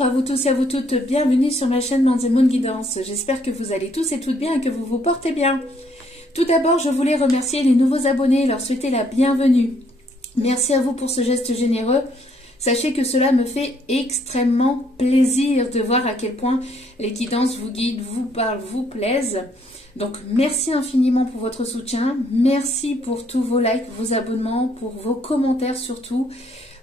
Bonjour à vous tous et à vous toutes, bienvenue sur ma chaîne Mandy Moon Guidance. J'espère que vous allez tous et toutes bien et que vous vous portez bien. Tout d'abord, je voulais remercier les nouveaux abonnés et leur souhaiter la bienvenue. Merci à vous pour ce geste généreux. Sachez que cela me fait extrêmement plaisir de voir à quel point les guidances vous guident, vous parlent, vous plaisent. Donc merci infiniment pour votre soutien. Merci pour tous vos likes, vos abonnements, pour vos commentaires surtout.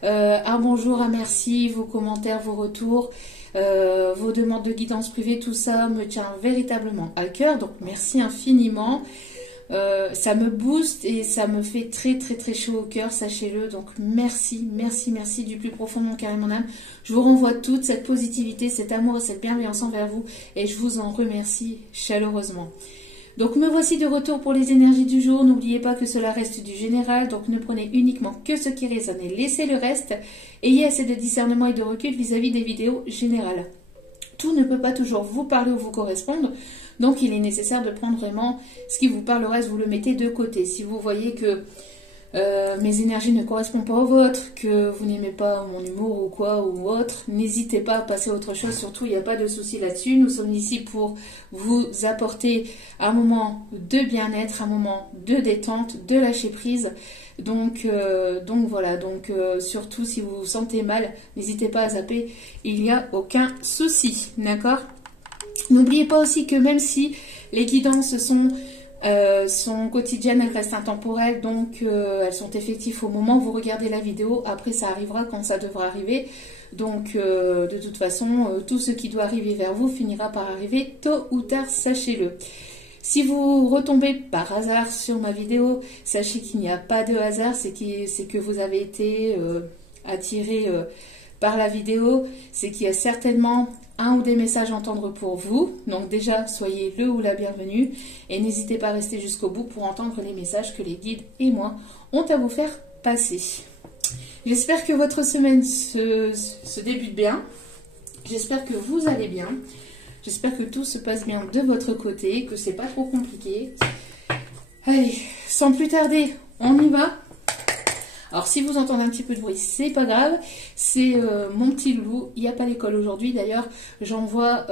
Un bonjour, un merci, vos commentaires, vos retours, vos demandes de guidance privée, tout ça me tient véritablement à cœur. Donc merci infiniment. Ça me booste et ça me fait très très très chaud au cœur, sachez-le. Donc merci, merci, merci du plus profond de mon cœur et mon âme. Je vous renvoie toute cette positivité, cet amour et cette bienveillance envers vous et je vous en remercie chaleureusement. Donc me voici de retour pour les énergies du jour. N'oubliez pas que cela reste du général, donc ne prenez uniquement que ce qui résonne et laissez le reste. Ayez assez de discernement et de recul vis-à-vis des vidéos générales. Tout ne peut pas toujours vous parler ou vous correspondre, donc il est nécessaire de prendre vraiment ce qui vous parle, le reste vous le mettez de côté. Si vous voyez que mes énergies ne correspondent pas aux vôtres, que vous n'aimez pas mon humour ou quoi ou autre, n'hésitez pas à passer à autre chose, surtout il n'y a pas de souci là-dessus. Nous sommes ici pour vous apporter un moment de bien-être, un moment de détente, de lâcher prise. Donc voilà, surtout si vous vous sentez mal, n'hésitez pas à zapper, il n'y a aucun souci, d'accord? N'oubliez pas aussi que même si les guidances sont quotidiennes, elles restent intemporelles, donc elles sont effectives au moment où vous regardez la vidéo. Après ça arrivera quand ça devra arriver, donc de toute façon tout ce qui doit arriver vers vous finira par arriver tôt ou tard, sachez-le. Si vous retombez par hasard sur ma vidéo, sachez qu'il n'y a pas de hasard, c'est que vous avez été attiré par la vidéo, c'est qu'il y a certainement un ou des messages à entendre pour vous. Donc déjà, soyez le ou la bienvenue et n'hésitez pas à rester jusqu'au bout pour entendre les messages que les guides et moi ont à vous faire passer. J'espère que votre semaine se débute bien. J'espère que vous allez bien. J'espère que tout se passe bien de votre côté, que c'est pas trop compliqué. Allez, sans plus tarder, on y va. Alors si vous entendez un petit peu de bruit, c'est pas grave. C'est mon petit loulou. Il n'y a pas l'école aujourd'hui. D'ailleurs, j'envoie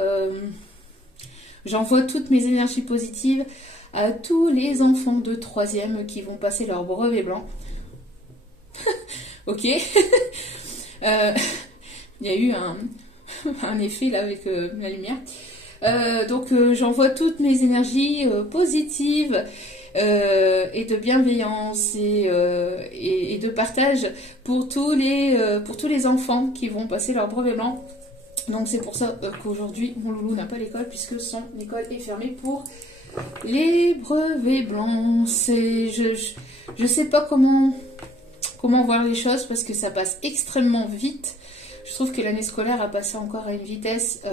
toutes mes énergies positives à tous les enfants de 3e qui vont passer leur brevet blanc. Ok. Il y a eu un effet là avec la lumière. Donc j'envoie toutes mes énergies positives et de bienveillance et de partage pour tous les enfants qui vont passer leur brevet blanc. Donc c'est pour ça qu'aujourd'hui mon loulou n'a pas l'école puisque son école est fermée pour les brevets blancs. Je sais pas comment voir les choses parce que ça passe extrêmement vite. Je trouve que l'année scolaire a passé encore à une vitesse,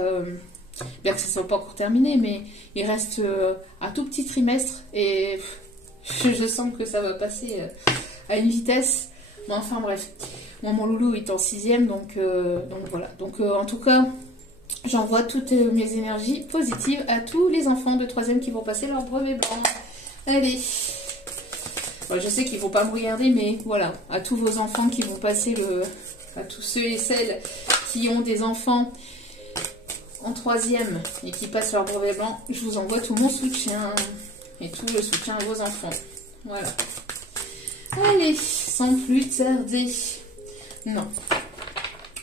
bien que ça ne soit pas encore terminé, mais il reste un tout petit trimestre et je sens que ça va passer à une vitesse. Bon, enfin bref, moi mon loulou est en 6e, donc voilà. Donc en tout cas, j'envoie toutes mes énergies positives à tous les enfants de 3e qui vont passer leur brevet blanc. Allez. Bon, je sais qu'ils ne vont pas me regarder, mais voilà, à tous vos enfants qui vont passer à tous ceux et celles qui ont des enfants en 3e et qui passent leur brevet blanc, je vous envoie tout mon soutien et tout le soutien à vos enfants. Voilà. Allez, sans plus tarder. Non.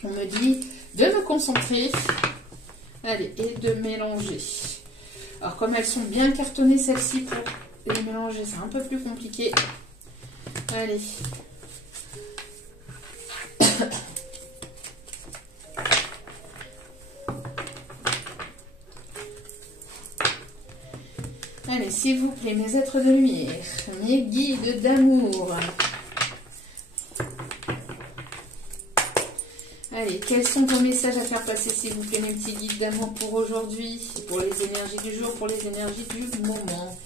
On me dit de me concentrer. Allez, et de mélanger. Alors, comme elles sont bien cartonnées, celles-ci, pour les mélanger, c'est un peu plus compliqué. Allez. Allez, s'il vous plaît, mes êtres de lumière, mes guides d'amour. Allez, quels sont vos messages à faire passer, s'il vous plaît, mes petits guides d'amour pour aujourd'hui, pour les énergies du jour, pour les énergies du moment.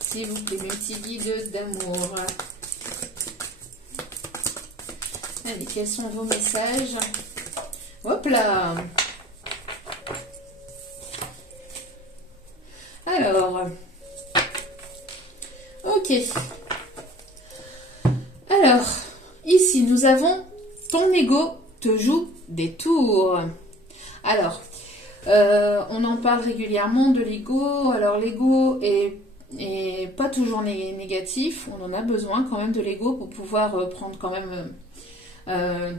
S'il vous plaît, mes petits guides d'amour. Allez, quels sont vos messages? Hop là! Alors, ok. Alors, ici, nous avons ton ego te joue des tours. Alors, on en parle régulièrement de l'ego. Alors, l'ego est pas toujours négatif. On en a besoin quand même de l'ego pour pouvoir prendre quand même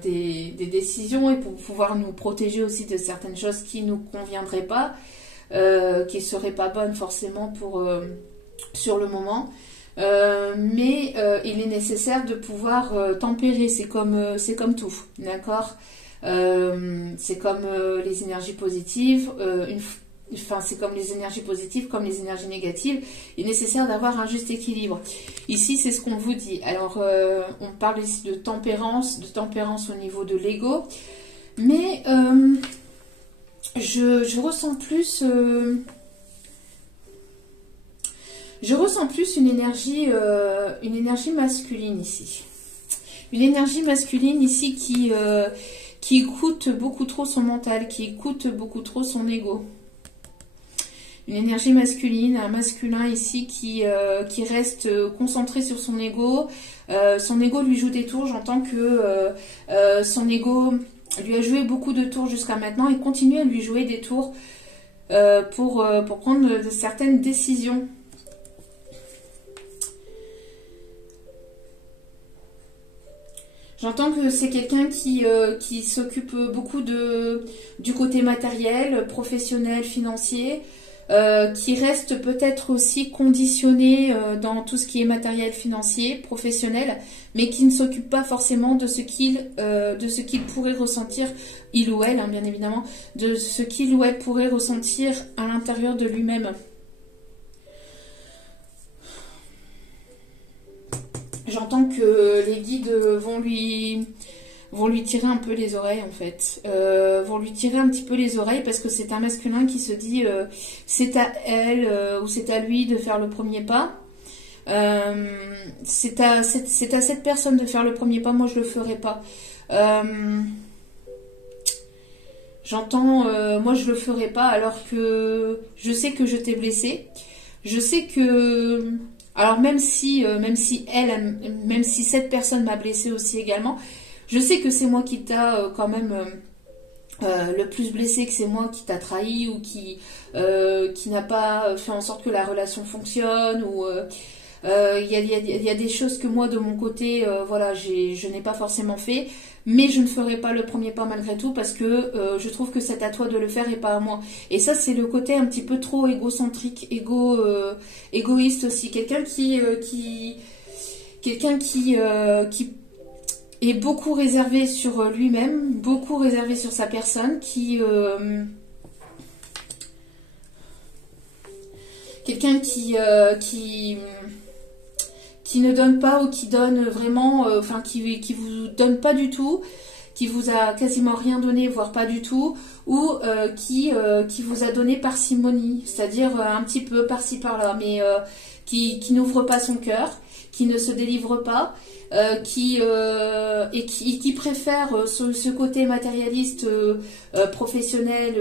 des décisions et pour pouvoir nous protéger aussi de certaines choses qui ne nous conviendraient pas, qui ne seraient pas bonnes forcément sur le moment. Mais il est nécessaire de pouvoir tempérer, c'est comme tout, d'accord. C'est comme les énergies positives, c'est comme les énergies positives, comme les énergies négatives. Il est nécessaire d'avoir un juste équilibre. Ici, c'est ce qu'on vous dit. Alors, on parle ici de tempérance au niveau de l'ego, mais je ressens plus... Je ressens plus une énergie masculine ici. Une énergie masculine ici qui écoute beaucoup trop son mental, qui écoute beaucoup trop son ego. Une énergie masculine, un masculin ici qui reste concentré sur son ego. Son ego lui joue des tours. J'entends que son ego lui a joué beaucoup de tours jusqu'à maintenant et continue à lui jouer des tours pour prendre certaines décisions. J'entends que c'est quelqu'un qui s'occupe beaucoup du côté matériel, professionnel, financier, qui reste peut-être aussi conditionné dans tout ce qui est matériel, financier, professionnel, mais qui ne s'occupe pas forcément de ce qu'il pourrait ressentir, il ou elle, hein, bien évidemment, de ce qu'il ou elle pourrait ressentir à l'intérieur de lui-même. J'entends que les guides vont lui tirer un peu les oreilles en fait. Vont lui tirer un petit peu les oreilles parce que c'est un masculin qui se dit c'est à elle ou c'est à lui de faire le premier pas. C'est à cette personne de faire le premier pas, moi je le ferai pas. J'entends moi je le ferai pas alors que je sais que je t'ai blessé. Je sais que... Alors même si cette personne m'a blessée aussi également, je sais que c'est moi qui t'a quand même le plus blessé, que c'est moi qui t'a trahi ou qui n'a pas fait en sorte que la relation fonctionne ou il y a des choses que moi de mon côté voilà je n'ai pas forcément fait, mais je ne ferai pas le premier pas malgré tout parce que je trouve que c'est à toi de le faire et pas à moi. Et ça c'est le côté un petit peu trop égocentrique, égoïste aussi, quelqu'un qui est beaucoup réservé sur lui-même, beaucoup réservé sur sa personne, quelqu'un qui ne donne pas ou qui donne vraiment, qui vous donne pas du tout, qui vous a quasiment rien donné, voire pas du tout, ou qui vous a donné parcimonie, c'est-à-dire un petit peu par-ci par-là, mais qui n'ouvre pas son cœur, qui ne se délivre pas, qui préfère ce côté matérialiste, professionnel,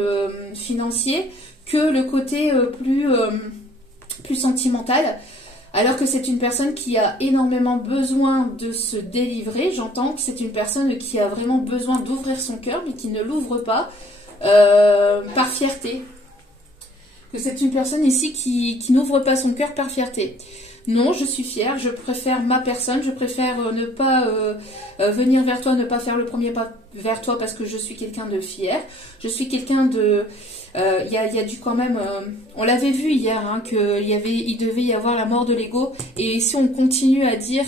financier, que le côté plus sentimental. Alors que c'est une personne qui a énormément besoin de se délivrer. J'entends que c'est une personne qui a vraiment besoin d'ouvrir son cœur, mais qui ne l'ouvre pas par fierté. Que c'est une personne ici qui n'ouvre pas son cœur par fierté. Non, je suis fière, je préfère ma personne, je préfère ne pas venir vers toi, ne pas faire le premier pas vers toi parce que je suis quelqu'un de fier. Je suis quelqu'un de... Il y a dû quand même... on l'avait vu hier, hein, qu'il devait y avoir la mort de l'ego. Et ici, on continue à dire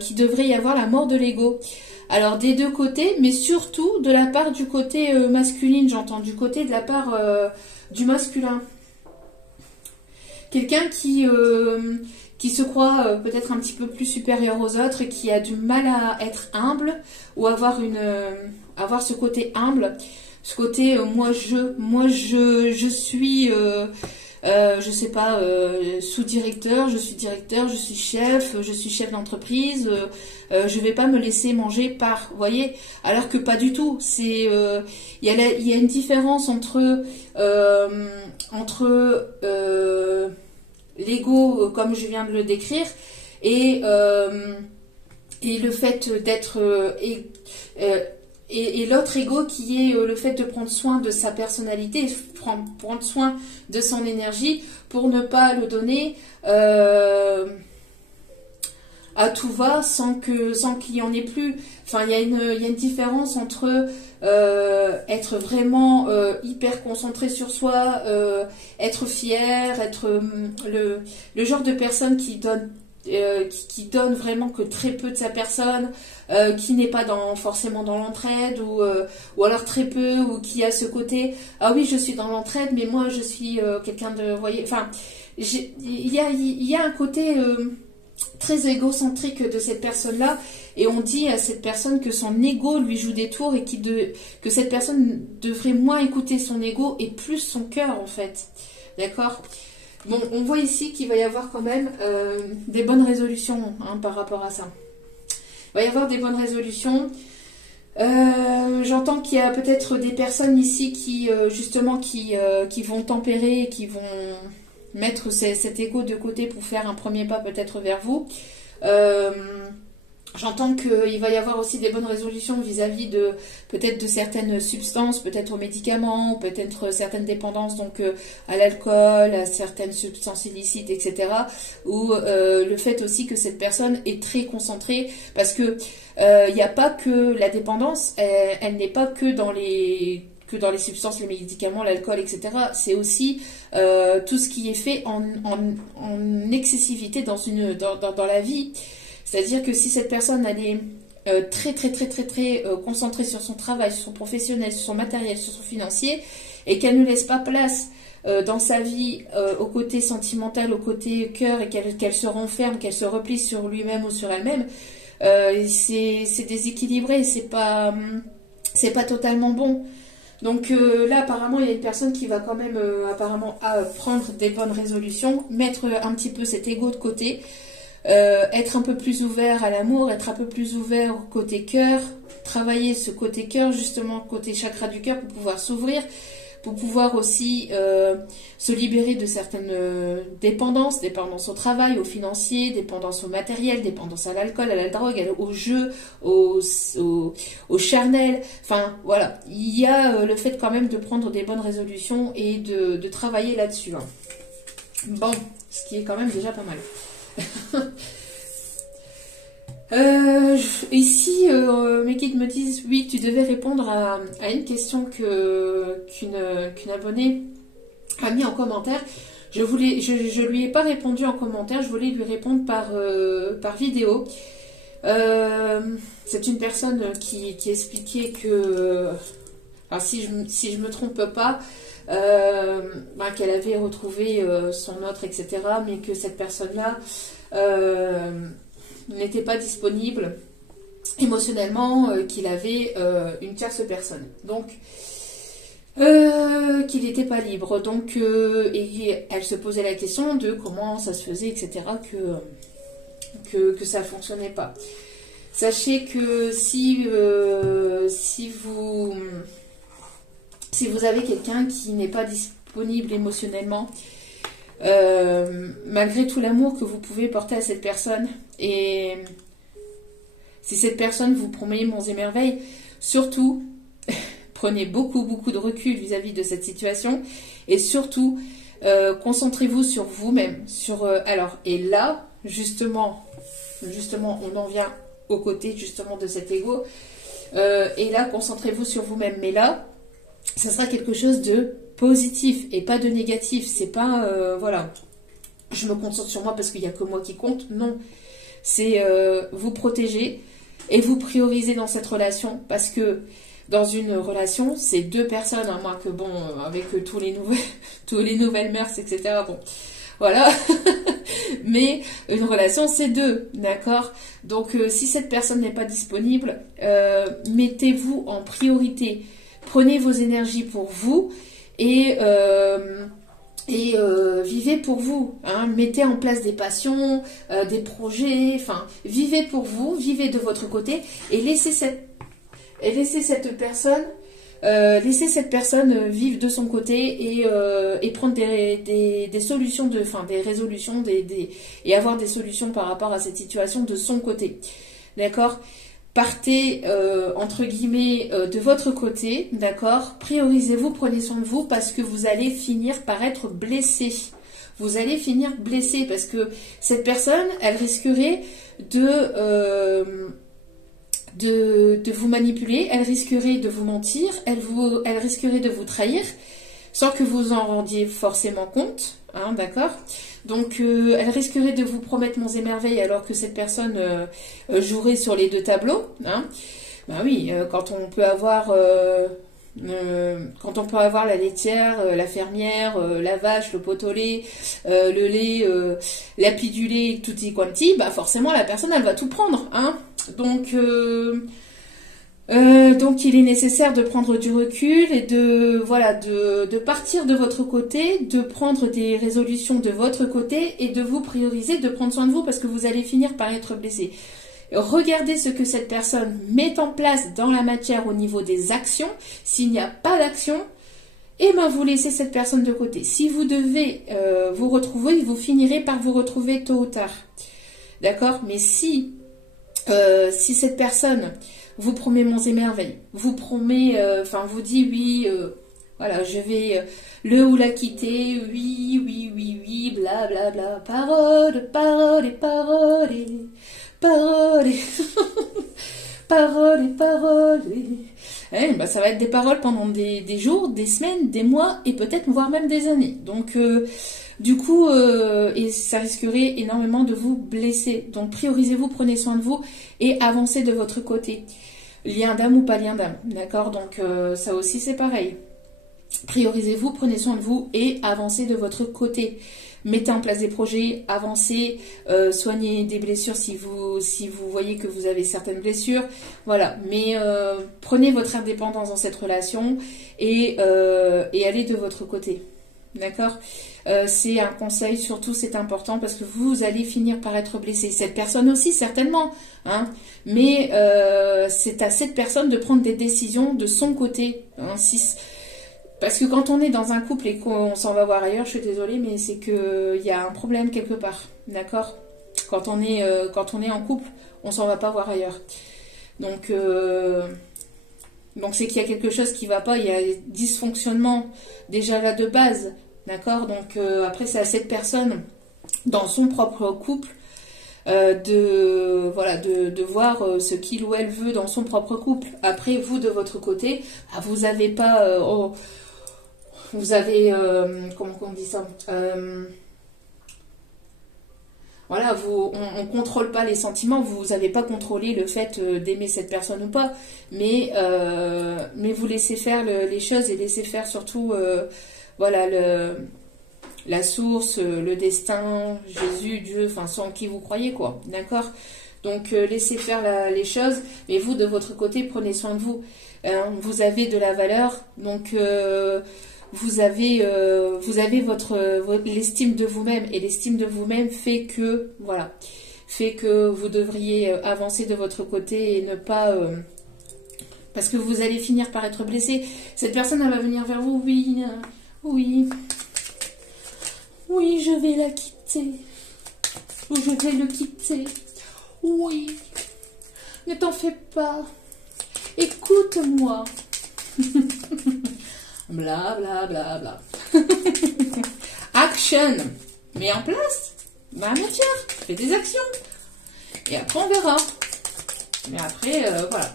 qu'il devrait y avoir la mort de l'ego. Alors, des deux côtés, mais surtout de la part du côté masculine, j'entends, du côté de la part du masculin. Quelqu'un qui se croit peut-être un petit peu plus supérieur aux autres et qui a du mal à être humble ou avoir ce côté humble. Ce côté moi je suis je sais pas sous-directeur, je suis directeur, je suis chef d'entreprise, je vais pas me laisser manger par, vous voyez, alors que pas du tout. C'est il y a une différence entre l'ego comme je viens de le décrire et le fait d'être et l'autre ego qui est le fait de prendre soin de sa personnalité, prendre soin de son énergie pour ne pas le donner à tout va sans qu'il y en ait plus. Enfin, il y a une différence entre être vraiment hyper concentré sur soi, être fier, être le genre de personne qui donne vraiment que très peu de sa personne, qui n'est pas forcément dans l'entraide, ou alors très peu, ou qui a ce côté ah oui je suis dans l'entraide mais moi je suis quelqu'un de, vous voyez, enfin il y a un côté très égocentrique de cette personne-là, et on dit à cette personne que son ego lui joue des tours et que cette personne devrait moins écouter son ego et plus son cœur en fait. D'accord ? Bon, on voit ici qu'il va y avoir quand même des bonnes résolutions par rapport à ça. Il va y avoir des bonnes résolutions. J'entends qu'il y a peut-être des personnes ici qui justement qui vont tempérer, qui vont mettre cet ego de côté pour faire un premier pas peut-être vers vous. J'entends qu'il va y avoir aussi des bonnes résolutions vis-à-vis de peut-être de certaines substances, peut-être aux médicaments, peut-être certaines dépendances, donc à l'alcool, à certaines substances illicites, etc. Ou le fait aussi que cette personne est très concentrée, parce que il n'y a pas que la dépendance, elle n'est pas que dans les substances, les médicaments, l'alcool, etc. C'est aussi tout ce qui est fait en excessivité dans la vie. C'est-à-dire que si cette personne elle est très concentrée sur son travail, sur son professionnel, sur son matériel, sur son financier, et qu'elle ne laisse pas place dans sa vie au côté sentimental, au côté cœur, et qu'elle se renferme, qu'elle se replie sur lui-même ou sur elle-même, c'est déséquilibré, c'est pas totalement bon. Donc là apparemment il y a une personne qui va quand même prendre des bonnes résolutions, mettre un petit peu cet ego de côté, être un peu plus ouvert à l'amour, être un peu plus ouvert au côté cœur, travailler ce côté cœur, justement côté chakra du cœur, pour pouvoir s'ouvrir, pour pouvoir aussi se libérer de certaines dépendances au travail, au financier, dépendance au matériel, dépendance à l'alcool, à la drogue, au jeu, au charnel. Enfin voilà, il y a le fait quand même de prendre des bonnes résolutions et de travailler là-dessus. Hein. Bon, ce qui est quand même déjà pas mal. Ici, mes guides me disent oui, tu devais répondre à une question qu'une abonnée a mis en commentaire. Je lui ai pas répondu en commentaire, je voulais lui répondre par vidéo. C'est une personne qui expliquait que, enfin, si je me trompe pas, qu'elle avait retrouvé son autre, etc., mais que cette personne-là n'était pas disponible émotionnellement, qu'il avait une tierce personne, donc qu'il n'était pas libre, donc et elle se posait la question de comment ça se faisait, etc., que ça fonctionnait pas. Sachez que si vous avez quelqu'un qui n'est pas disponible émotionnellement, malgré tout l'amour que vous pouvez porter à cette personne, et si cette personne vous promet monts et merveilles, surtout prenez beaucoup de recul vis-à-vis de cette situation, et surtout concentrez-vous sur vous-même, alors, et là justement on en vient au côté justement de cet ego, et là concentrez-vous sur vous-même, mais là ça sera quelque chose de positif et pas de négatif. C'est pas voilà, je me concentre sur moi parce qu'il n'y a que moi qui compte. Non, c'est vous protéger et vous prioriser dans cette relation, parce que dans une relation c'est deux personnes, à moins que bon avec tous les nouvelles mœurs, etc., bon voilà. Mais une relation c'est deux, d'accord? Donc si cette personne n'est pas disponible, mettez-vous en priorité, prenez vos énergies pour vous, et vivez pour vous, hein. Mettez en place des passions, des projets, enfin vivez pour vous, vivez de votre côté, et laissez cette personne vivre de son côté, et prendre des solutions, des résolutions, et avoir des solutions par rapport à cette situation de son côté, d'accord? partez, entre guillemets, de votre côté, d'accord? Priorisez-vous, prenez soin de vous parce que vous allez finir par être blessé. Vous allez finir blessé parce que cette personne, elle risquerait de vous manipuler, elle risquerait de vous mentir, elle risquerait de vous trahir sans que vous en rendiez forcément compte, hein, d'accord? Donc, elle risquerait de vous promettre monts et merveilles alors que cette personne jouerait sur les deux tableaux, hein. Ben oui, quand on peut avoir la laitière, la fermière, la vache, le pot au lait, le lait, l'appli du lait, tutti quanti, bah forcément la personne elle va tout prendre, hein. Donc il est nécessaire de prendre du recul et de partir de votre côté, de prendre des résolutions de votre côté et de vous prioriser, de prendre soin de vous parce que vous allez finir par être blessé. Regardez ce que cette personne met en place dans la matière au niveau des actions. S'il n'y a pas d'action, eh ben vous laissez cette personne de côté. Si vous devez vous retrouver, vous finirez par vous retrouver tôt ou tard. D'accord? Mais si cette personne vous promet monts et merveilles, vous promet, vous dit oui, voilà, je vais le ou la quitter, oui, bla bla bla, parole, parole et parole et parole et parole et parole et... bah, ça va être des paroles pendant des jours, des semaines, des mois et peut-être voire même des années. Donc du coup, et ça risquerait énormément de vous blesser. Donc priorisez-vous, prenez soin de vous et avancez de votre côté. Lien d'âme ou pas lien d'âme, d'accord? Donc ça aussi c'est pareil. Priorisez-vous, prenez soin de vous et avancez de votre côté. Mettez en place des projets, avancez, soignez des blessures si vous voyez que vous avez certaines blessures. Voilà, mais prenez votre indépendance dans cette relation et allez de votre côté. D'accord? C'est un conseil, surtout c'est important parce que vous allez finir par être blessé. Cette personne aussi, certainement, hein, mais c'est à cette personne de prendre des décisions de son côté. Hein, parce que quand on est dans un couple et qu'on s'en va voir ailleurs, je suis désolée, mais c'est qu'il y a un problème quelque part. D'accord? Quand on est en couple, on s'en va pas voir ailleurs. Donc c'est qu'il y a quelque chose qui ne va pas, il y a un dysfonctionnement déjà là de base, d'accord? Donc après c'est à cette personne, dans son propre couple, de voir ce qu'il ou elle veut dans son propre couple. Après vous de votre côté, vous n'avez pas, comment on dit ça? Voilà, on contrôle pas les sentiments, vous n'avez pas contrôlé le fait d'aimer cette personne ou pas, mais vous laissez faire les choses et laissez faire surtout la source, le destin, Jésus, Dieu, enfin sans qui vous croyez quoi, d'accord? Donc laissez faire les choses, mais vous de votre côté prenez soin de vous. Vous avez de la valeur, donc vous avez l'estime de vous-même et l'estime de vous-même fait que vous devriez avancer de votre côté et ne pas parce que vous allez finir par être blessé. Cette personne elle va venir vers vous, oui, je vais la quitter ou je vais le quitter, oui, ne t'en fais pas, écoute-moi. Bla bla bla bla. Action. Mets en place. Bah matière. Fais des actions. Et après on verra. Mais après,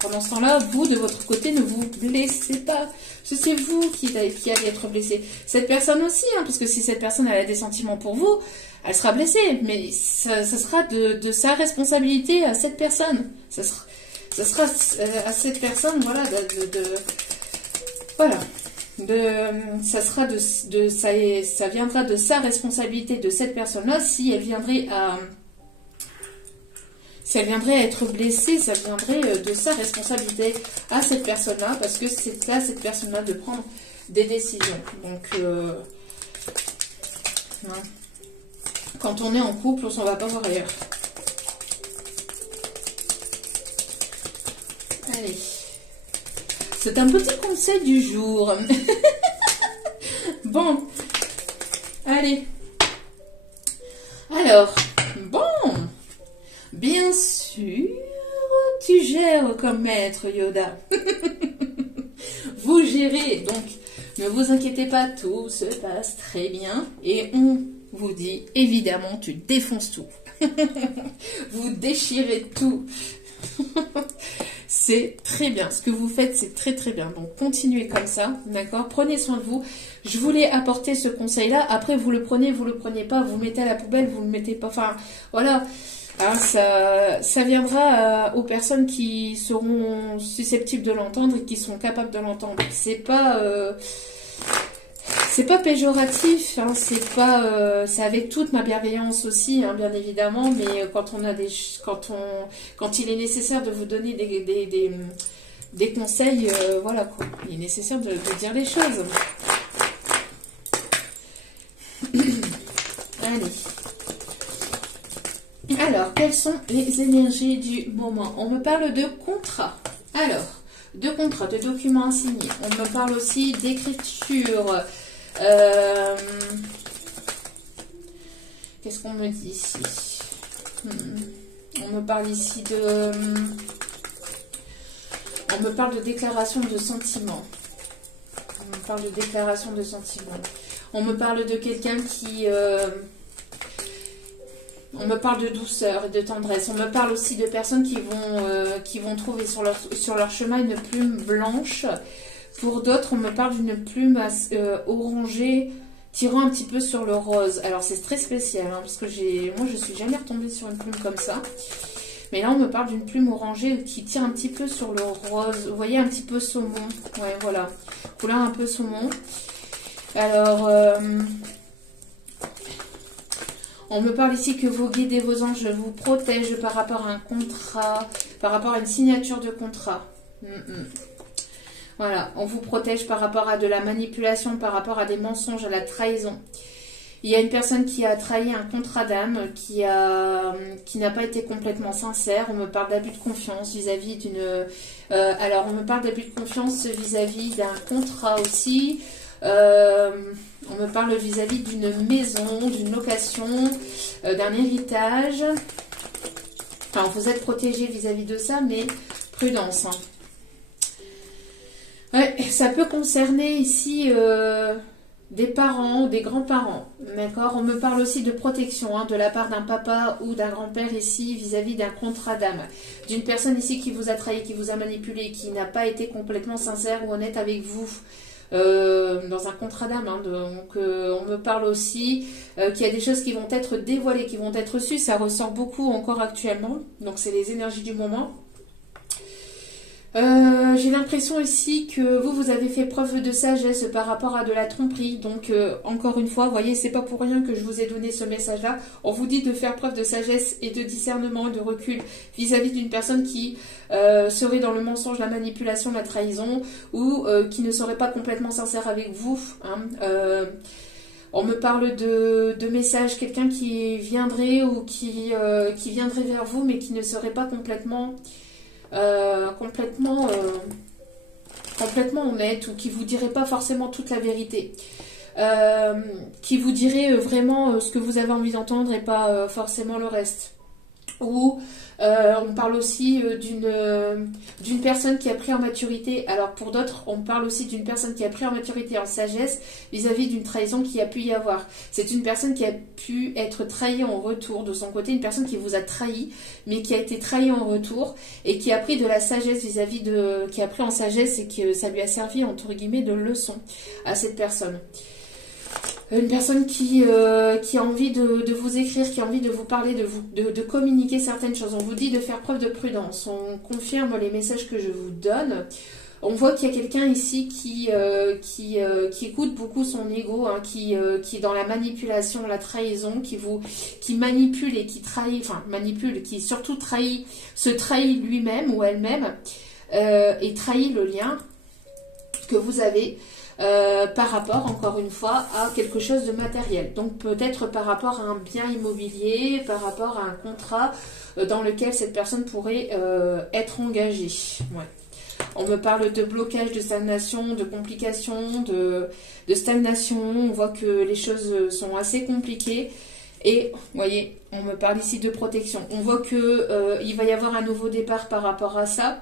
pendant ce temps-là, vous de votre côté, ne vous blessez pas. Parce que c'est vous qui allez être blessé. Cette personne aussi, hein, parce que si cette personne elle a des sentiments pour vous, elle sera blessée. Mais ça sera de sa responsabilité à cette personne. Ça sera à cette personne, voilà, ça viendra de sa responsabilité de cette personne-là si elle viendrait à être blessée, ça viendrait de sa responsabilité à cette personne-là parce que c'est à cette personne-là de prendre des décisions. Donc quand on est en couple, on s'en va pas voir ailleurs. Allez. C'est un petit conseil du jour. Bon. Allez. Alors. Bon. Bien sûr tu gères comme maître Yoda. Vous gérez, donc ne vous inquiétez pas, tout se passe très bien. Et on vous dit, évidemment, tu défonces tout. Vous déchirez tout. C'est très bien. Ce que vous faites, c'est très très bien. Donc, continuez comme ça, d'accord? Prenez soin de vous. Je voulais apporter ce conseil-là. Après, vous le prenez pas. Vous le mettez à la poubelle, vous le mettez pas. Enfin, voilà. Hein, ça viendra aux personnes qui seront susceptibles de l'entendre et qui sont capables de l'entendre. C'est pas péjoratif, hein, c'est avec toute ma bienveillance aussi, hein, bien évidemment, mais quand il est nécessaire de vous donner des conseils, voilà quoi, il est nécessaire de dire les choses. Allez. Alors, quelles sont les énergies du moment? On me parle de contrat. Alors, de contrat, de documents à signer. On me parle aussi d'écriture. Qu'est-ce qu'on me dit ici? On me parle ici de... On me parle de déclaration de sentiments. On me parle de déclaration de sentiments. On me parle de quelqu'un qui... On me parle de douceur et de tendresse. On me parle aussi de personnes qui vont trouver sur leur chemin une plume blanche. Pour d'autres, on me parle d'une plume orangée tirant un petit peu sur le rose. Alors, c'est très spécial, hein, parce que moi, je suis jamais retombée sur une plume comme ça. Mais là, on me parle d'une plume orangée qui tire un petit peu sur le rose. Vous voyez, un petit peu saumon. Ouais, voilà. Couleur un peu saumon. Alors... on me parle ici que vos guides et vos anges vous protègent par rapport à un contrat, par rapport à une signature de contrat. Voilà, on vous protège par rapport à de la manipulation, par rapport à des mensonges, à la trahison. Il y a une personne qui a trahi un contrat d'âme, qui n'a pas été complètement sincère. On me parle d'abus de confiance vis-à-vis d'une... alors, on me parle d'abus de confiance vis-à-vis d'un contrat aussi. On me parle vis-à-vis d'une maison, d'une location, d'un héritage. Enfin, vous êtes protégé vis-à-vis de ça, mais prudence. Hein. Ouais, ça peut concerner ici des parents, des grands-parents. D'accord? On me parle aussi de protection de la part d'un papa ou d'un grand-père ici vis-à-vis d'un contrat d'âme. D'une personne ici qui vous a trahi, qui vous a manipulé, qui n'a pas été complètement sincère ou honnête avec vous. Dans un contrat d'âme, hein, donc on me parle aussi qu'il y a des choses qui vont être dévoilées, qui vont être reçues, ça ressort beaucoup encore actuellement, donc c'est les énergies du moment. J'ai l'impression ici que vous avez fait preuve de sagesse par rapport à de la tromperie. Donc, encore une fois, vous voyez, c'est pas pour rien que je vous ai donné ce message-là. On vous dit de faire preuve de sagesse et de discernement et de recul vis-à-vis d'une personne qui serait dans le mensonge, la manipulation, la trahison ou qui ne serait pas complètement sincère avec vous. Hein. On me parle de messages, quelqu'un qui viendrait ou qui viendrait vers vous mais qui ne serait pas complètement honnête ou qui vous dirait pas forcément toute la vérité, qui vous dirait vraiment ce que vous avez envie d'entendre et pas forcément le reste. Ou on parle aussi d'une personne qui a pris en maturité. Alors pour d'autres, on parle aussi d'une personne qui a pris en maturité, en sagesse vis-à-vis d'une trahison qui a pu y avoir. C'est une personne qui a pu être trahie en retour de son côté, une personne qui vous a trahi, mais qui a été trahie en retour et qui a pris de la sagesse vis-à-vis qui a pris en sagesse et que ça lui a servi entre guillemets de leçon à cette personne. Une personne qui a envie de vous écrire, qui a envie de vous parler, de communiquer certaines choses. On vous dit de faire preuve de prudence. On confirme les messages que je vous donne. On voit qu'il y a quelqu'un ici qui écoute beaucoup son ego, hein, qui est dans la manipulation, la trahison, qui manipule et qui trahit, enfin manipule, qui surtout se trahit lui-même ou elle-même et trahit le lien que vous avez. Par rapport, encore une fois, à quelque chose de matériel. Donc peut-être par rapport à un bien immobilier, par rapport à un contrat dans lequel cette personne pourrait être engagée. Ouais. On me parle de blocage, de stagnation, de complications, de stagnation. On voit que les choses sont assez compliquées Et, vous voyez, on me parle ici de protection. On voit que il va y avoir un nouveau départ par rapport à ça.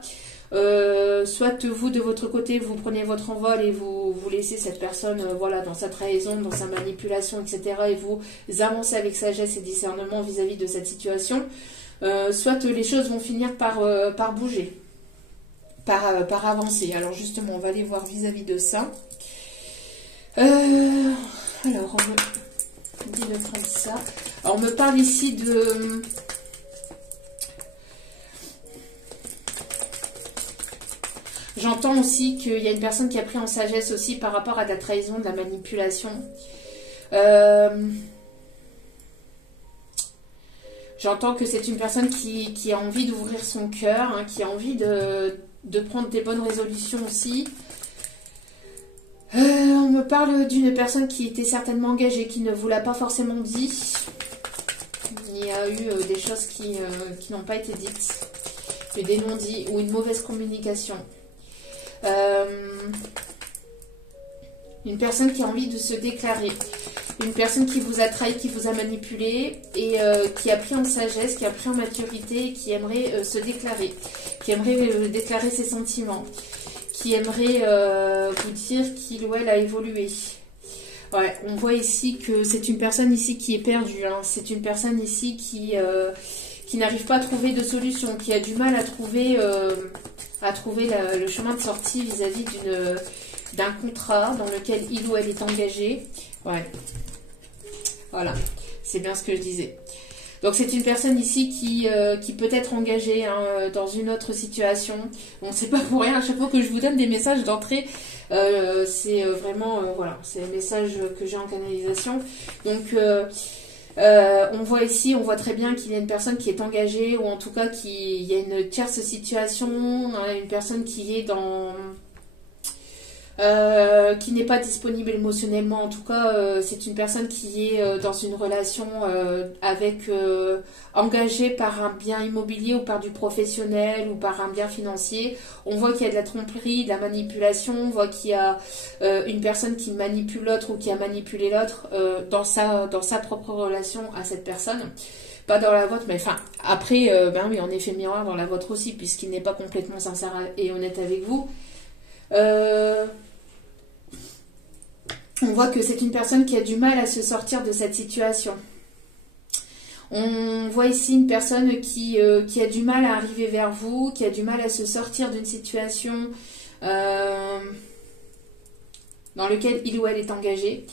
Soit vous, de votre côté, vous prenez votre envol et vous laissez cette personne voilà, dans sa trahison, dans sa manipulation, etc. Et vous avancez avec sagesse et discernement vis-à-vis de cette situation. Soit les choses vont finir par bouger, par avancer. Alors justement, on va aller voir vis-à-vis de ça. Alors, on me dit de prendre ça. Alors, on me parle ici de... J'entends aussi qu'il y a une personne qui a pris en sagesse aussi par rapport à de la trahison, de la manipulation. J'entends que c'est une personne qui a envie d'ouvrir son cœur, hein, qui a envie de prendre des bonnes résolutions aussi. On me parle d'une personne qui était certainement engagée, qui ne vous l'a pas forcément dit. Il y a eu des choses qui n'ont pas été dites, des non-dits ou une mauvaise communication. Une personne qui a envie de se déclarer. Une personne qui vous a trahi, qui vous a manipulé et qui a pris en sagesse, qui a pris en maturité et qui aimerait se déclarer. Qui aimerait déclarer ses sentiments. Qui aimerait vous dire qu'il ou elle a évolué. Ouais, on voit ici que c'est une personne ici qui est perdue. Hein. C'est une personne ici qui n'arrive pas à trouver de solution, qui a du mal à trouver le chemin de sortie vis-à-vis d'un contrat dans lequel il ou elle est engagé. Ouais, voilà, c'est bien ce que je disais. Donc c'est une personne ici qui peut être engagée hein, dans une autre situation. Bon, c'est pas pour rien, à chaque fois que je vous donne des messages d'entrée, c'est vraiment, voilà, c'est les messages que j'ai en canalisation. Donc on voit ici, on voit très bien qu'il y a une personne qui est engagée, ou en tout cas il y a une tierce situation, hein, une personne qui est dans... qui n'est pas disponible émotionnellement, en tout cas c'est une personne qui est dans une relation engagée par un bien immobilier ou par du professionnel ou par un bien financier. On voit qu'il y a de la tromperie, de la manipulation, on voit qu'il y a une personne qui manipule l'autre ou qui a manipulé l'autre dans sa propre relation à cette personne. Pas dans la vôtre, mais enfin, après, ben oui, en effet miroir dans la vôtre aussi, puisqu'il n'est pas complètement sincère et honnête avec vous. On voit que c'est une personne qui a du mal à se sortir de cette situation. On voit ici une personne qui a du mal à arriver vers vous, qui a du mal à se sortir d'une situation dans laquelle il ou elle est engagé.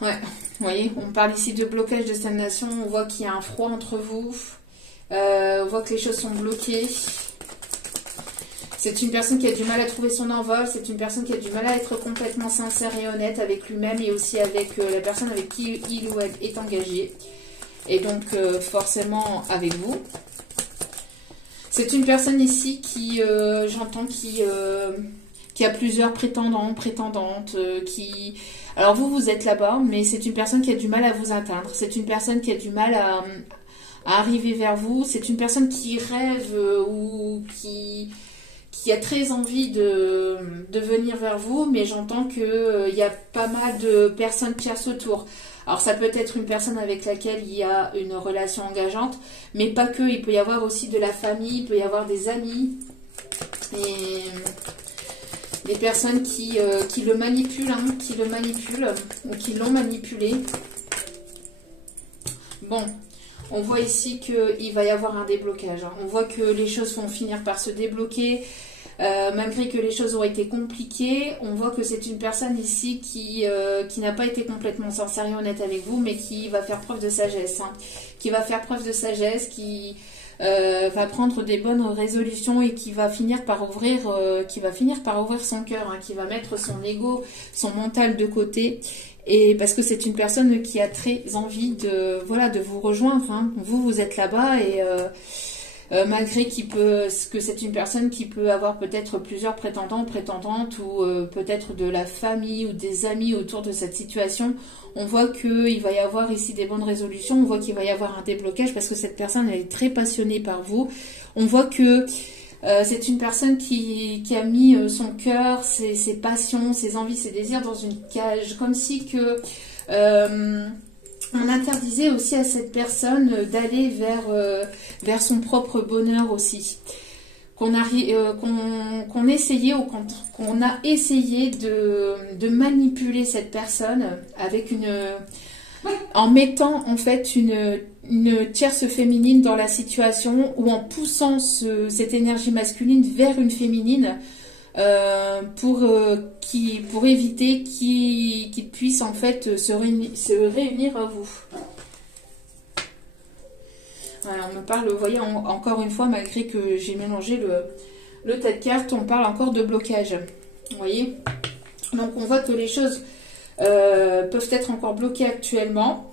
Ouais, vous voyez, on parle ici de blocage, de stagnation. On voit qu'il y a un froid entre vous. On voit que les choses sont bloquées. C'est une personne qui a du mal à trouver son envol, c'est une personne qui a du mal à être complètement sincère et honnête avec lui-même et aussi avec la personne avec qui il ou elle est engagé. Et donc forcément avec vous. C'est une personne ici qui, j'entends, qui a plusieurs prétendants, prétendantes, Alors vous êtes là-bas, mais c'est une personne qui a du mal à vous atteindre. C'est une personne qui a du mal à arriver vers vous. C'est une personne qui rêve ou qui a très envie de venir vers vous, mais j'entends qu'il y a pas mal de personnes tierces autour. Alors ça peut être une personne avec laquelle il y a une relation engageante, mais pas que, il peut y avoir aussi de la famille, il peut y avoir des amis, et des personnes qui le manipulent, hein, ou qui l'ont manipulé. Bon, on voit ici qu'il va y avoir un déblocage. Hein. On voit que les choses vont finir par se débloquer. Malgré que les choses ont été compliquées, on voit que c'est une personne ici qui n'a pas été complètement sincère et honnête avec vous, mais qui va faire preuve de sagesse. Hein. Qui va faire preuve de sagesse, qui va prendre des bonnes résolutions et qui va finir par ouvrir son cœur, hein, qui va mettre son ego, son mental de côté. Et parce que c'est une personne qui a très envie de vous rejoindre. Hein. Vous êtes là-bas et malgré que c'est une personne qui peut avoir peut-être plusieurs prétendants, prétendantes ou peut-être de la famille ou des amis autour de cette situation, on voit qu'il va y avoir ici des bonnes résolutions, on voit qu'il va y avoir un déblocage parce que cette personne elle est très passionnée par vous. On voit que c'est une personne qui a mis son cœur, ses passions, ses envies, ses désirs dans une cage, comme si que on interdisait aussi à cette personne d'aller vers son propre bonheur aussi. Qu'on essayait ou qu'on a essayé de manipuler cette personne avec en mettant en fait une tierce féminine dans la situation ou en poussant cette énergie masculine vers une féminine pour éviter qu'il puisse en fait se réunir à vous. Voilà, on me parle, vous voyez, encore une fois, malgré que j'ai mélangé le tas de cartes, on parle encore de blocage. Vous voyez? Donc on voit que les choses peuvent être encore bloquées actuellement.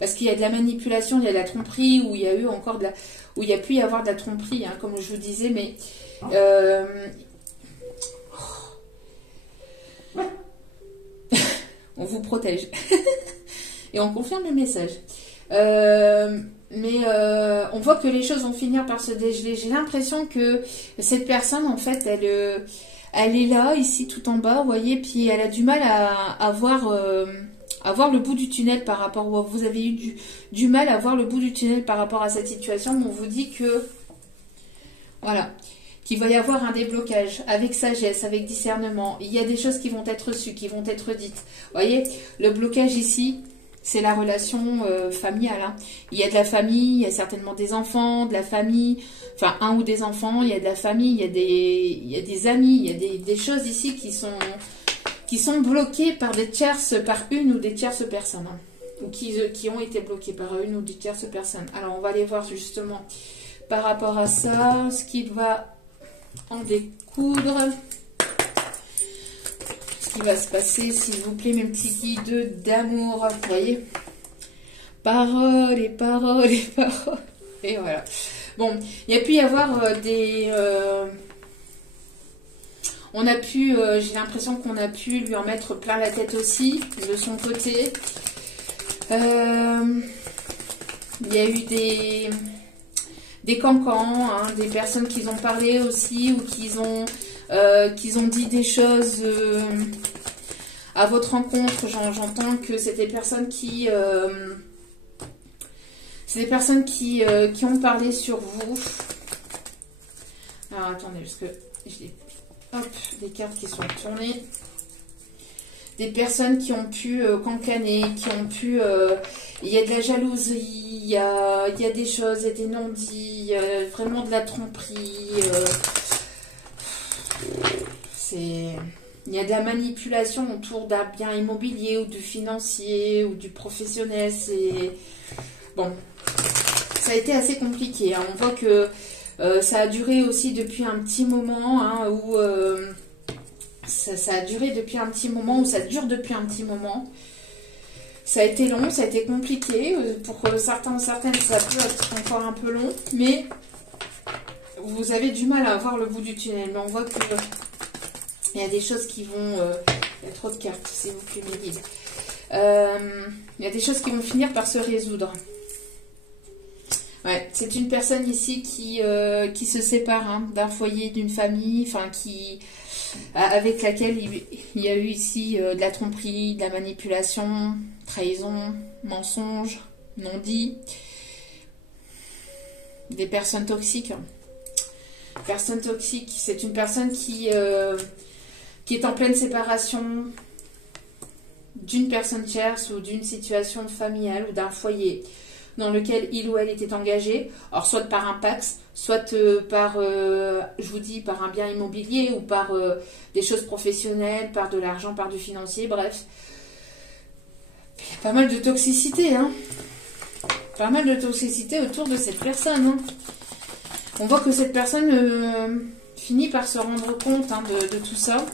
Parce qu'il y a de la manipulation, il y a de la tromperie, où il y a eu encore où il y a pu y avoir de la tromperie, hein, comme je vous disais, mais on vous protège. Et on confirme le message. Mais on voit que les choses vont finir par se dégeler. J'ai l'impression que cette personne, en fait, elle est là, ici, tout en bas, vous voyez, puis elle a du mal à voir le bout du tunnel par rapport... Vous avez eu du mal à voir le bout du tunnel par rapport à cette situation, mais on vous dit que... Voilà, qu'il va y avoir un déblocage avec sagesse, avec discernement. Il y a des choses qui vont être reçues, qui vont être dites. Vous voyez, le blocage ici... C'est la relation familiale. Hein. Il y a de la famille, il y a certainement des enfants, de la famille, enfin un ou des enfants, il y a de la famille, il y a des amis, il y a des choses ici qui sont bloquées par une ou des tierces personnes. Hein, ou qui ont été bloquées par une ou des tierces personnes. Alors on va aller voir justement par rapport à ça, ce qui va en découdre. Qui va se passer, s'il vous plaît, mes petits guides d'amour, vous voyez, paroles et paroles et paroles, et voilà. Bon, il y a pu y avoir on a pu, j'ai l'impression qu'on a pu lui en mettre plein la tête aussi, de son côté. Il y a eu des cancans, hein, des personnes qui ont parlé aussi, ou qu'ils ont dit des choses à votre rencontre. J'entends que c'est des personnes qui ont parlé sur vous. Alors attendez, parce que j'ai des cartes qui sont tournées. Des personnes qui ont pu cancaner, qui ont pu... il y a de la jalousie, il y a des choses, il y a des non-dits, il y a vraiment de la tromperie. Il y a de la manipulation autour d'un bien immobilier ou du financier ou du professionnel. Bon, ça a été assez compliqué. Hein. On voit que ça a duré aussi depuis un petit moment, hein, où ça a duré depuis un petit moment, ou ça dure depuis un petit moment. Ça a été long, ça a été compliqué. Pour certaines, ça peut être encore un peu long, mais vous avez du mal à voir le bout du tunnel. Mais on voit que il y a des choses qui vont... il y a trop de cartes, s'il vous plaît, mes guides. Il y a des choses qui vont finir par se résoudre. Ouais, c'est une personne ici qui se sépare, hein, d'un foyer, d'une famille, enfin avec laquelle il y a eu ici de la tromperie, de la manipulation, trahison, mensonge, non-dit, des personnes toxiques. Personne toxique, c'est une personne qui est en pleine séparation d'une personne tierce ou d'une situation familiale ou d'un foyer dans lequel il ou elle était engagé, alors soit par un pax, soit par, je vous dis, par un bien immobilier ou par des choses professionnelles, par de l'argent, par du financier, bref. Il y a pas mal de toxicité, hein. Pas mal de toxicité autour de cette personne, hein. On voit que cette personne finit par se rendre compte, hein, de tout ça.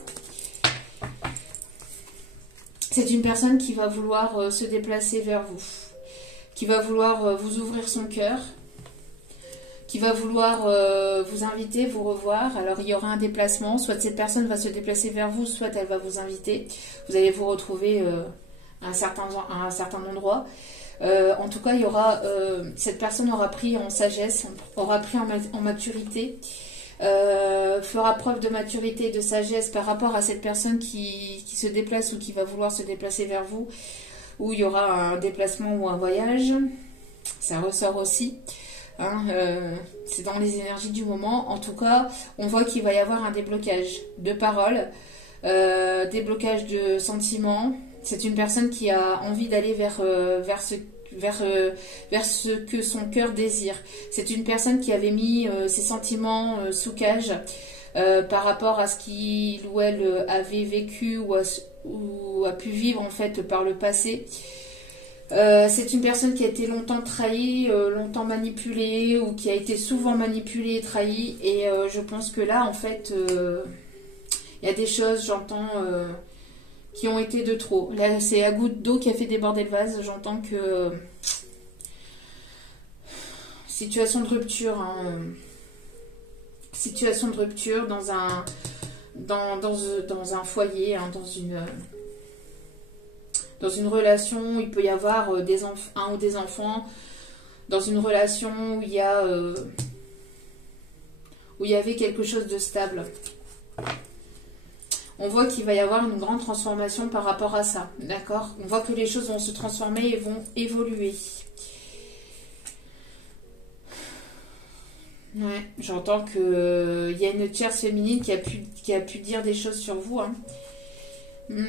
C'est une personne qui va vouloir se déplacer vers vous, qui va vouloir vous ouvrir son cœur, qui va vouloir vous inviter, vous revoir. Alors il y aura un déplacement, soit cette personne va se déplacer vers vous, soit elle va vous inviter. Vous allez vous retrouver à un certain endroit. En tout cas, cette personne aura pris en sagesse, aura pris en maturité, fera preuve de maturité et de sagesse par rapport à cette personne qui se déplace ou qui va vouloir se déplacer vers vous. ou il y aura un déplacement ou un voyage. Ça ressort aussi. Hein, c'est dans les énergies du moment. En tout cas, on voit qu'il va y avoir un déblocage de paroles, déblocage de sentiments. C'est une personne qui a envie d'aller vers ce que son cœur désire. C'est une personne qui avait mis ses sentiments sous cage par rapport à ce qu'il ou elle avait vécu ou a pu vivre en fait par le passé. C'est une personne qui a été longtemps trahie, longtemps manipulée, ou qui a été souvent manipulée et trahie. Et je pense que là, en fait, il y a des choses, j'entends, qui ont été de trop. Là, c'est la goutte d'eau qui a fait déborder le vase. J'entends que... situation de rupture, hein, situation de rupture dans un foyer, hein, dans une relation où il peut y avoir un ou des enfants, dans une relation où il y avait quelque chose de stable. On voit qu'il va y avoir une grande transformation par rapport à ça, d'accord? On voit que les choses vont se transformer et vont évoluer. Ouais, j'entends qu'il y a une tierce féminine qui a pu dire des choses sur vous, hein.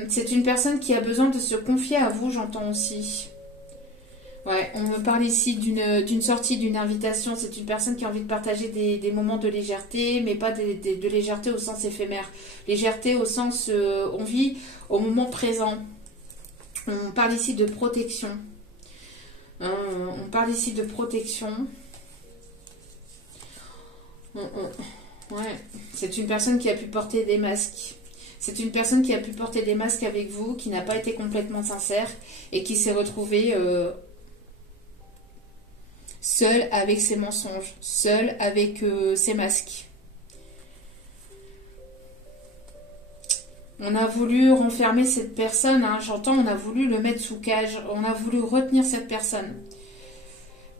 C'est une personne qui a besoin de se confier à vous, j'entends aussi. Ouais, on me parle ici d'une sortie, d'une invitation. C'est une personne qui a envie de partager des moments de légèreté, mais pas de légèreté au sens éphémère. Légèreté au sens, on vit au moment présent. On parle ici de protection. On parle ici de protection. Ouais, c'est une personne qui a pu porter des masques. C'est une personne qui a pu porter des masques avec vous, qui n'a pas été complètement sincère et qui s'est retrouvée seule avec ses mensonges, seule avec ses masques. On a voulu renfermer cette personne, hein, j'entends, on a voulu le mettre sous cage, on a voulu retenir cette personne.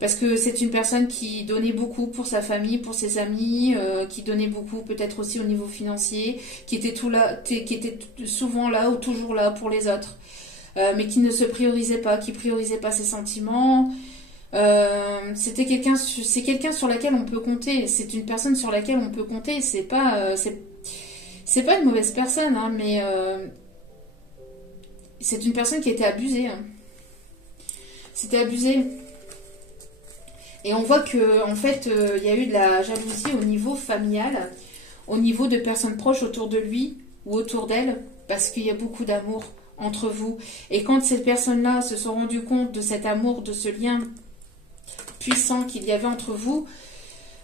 Parce que c'est une personne qui donnait beaucoup pour sa famille, pour ses amis, qui donnait beaucoup peut-être aussi au niveau financier, qui était souvent là ou toujours là pour les autres, mais qui ne se priorisait pas, qui priorisait pas ses sentiments. C'est quelqu'un sur laquelle on peut compter. C'est une personne sur laquelle on peut compter. C'est pas une mauvaise personne, hein, mais c'est une personne qui a été abusée. Hein. C'était abusé. Et on voit que en fait, il y a eu de la jalousie au niveau familial, au niveau de personnes proches autour de lui ou autour d'elle, parce qu'il y a beaucoup d'amour entre vous. Et quand ces personnes-là se sont rendues compte de cet amour, de ce lien puissant qu'il y avait entre vous,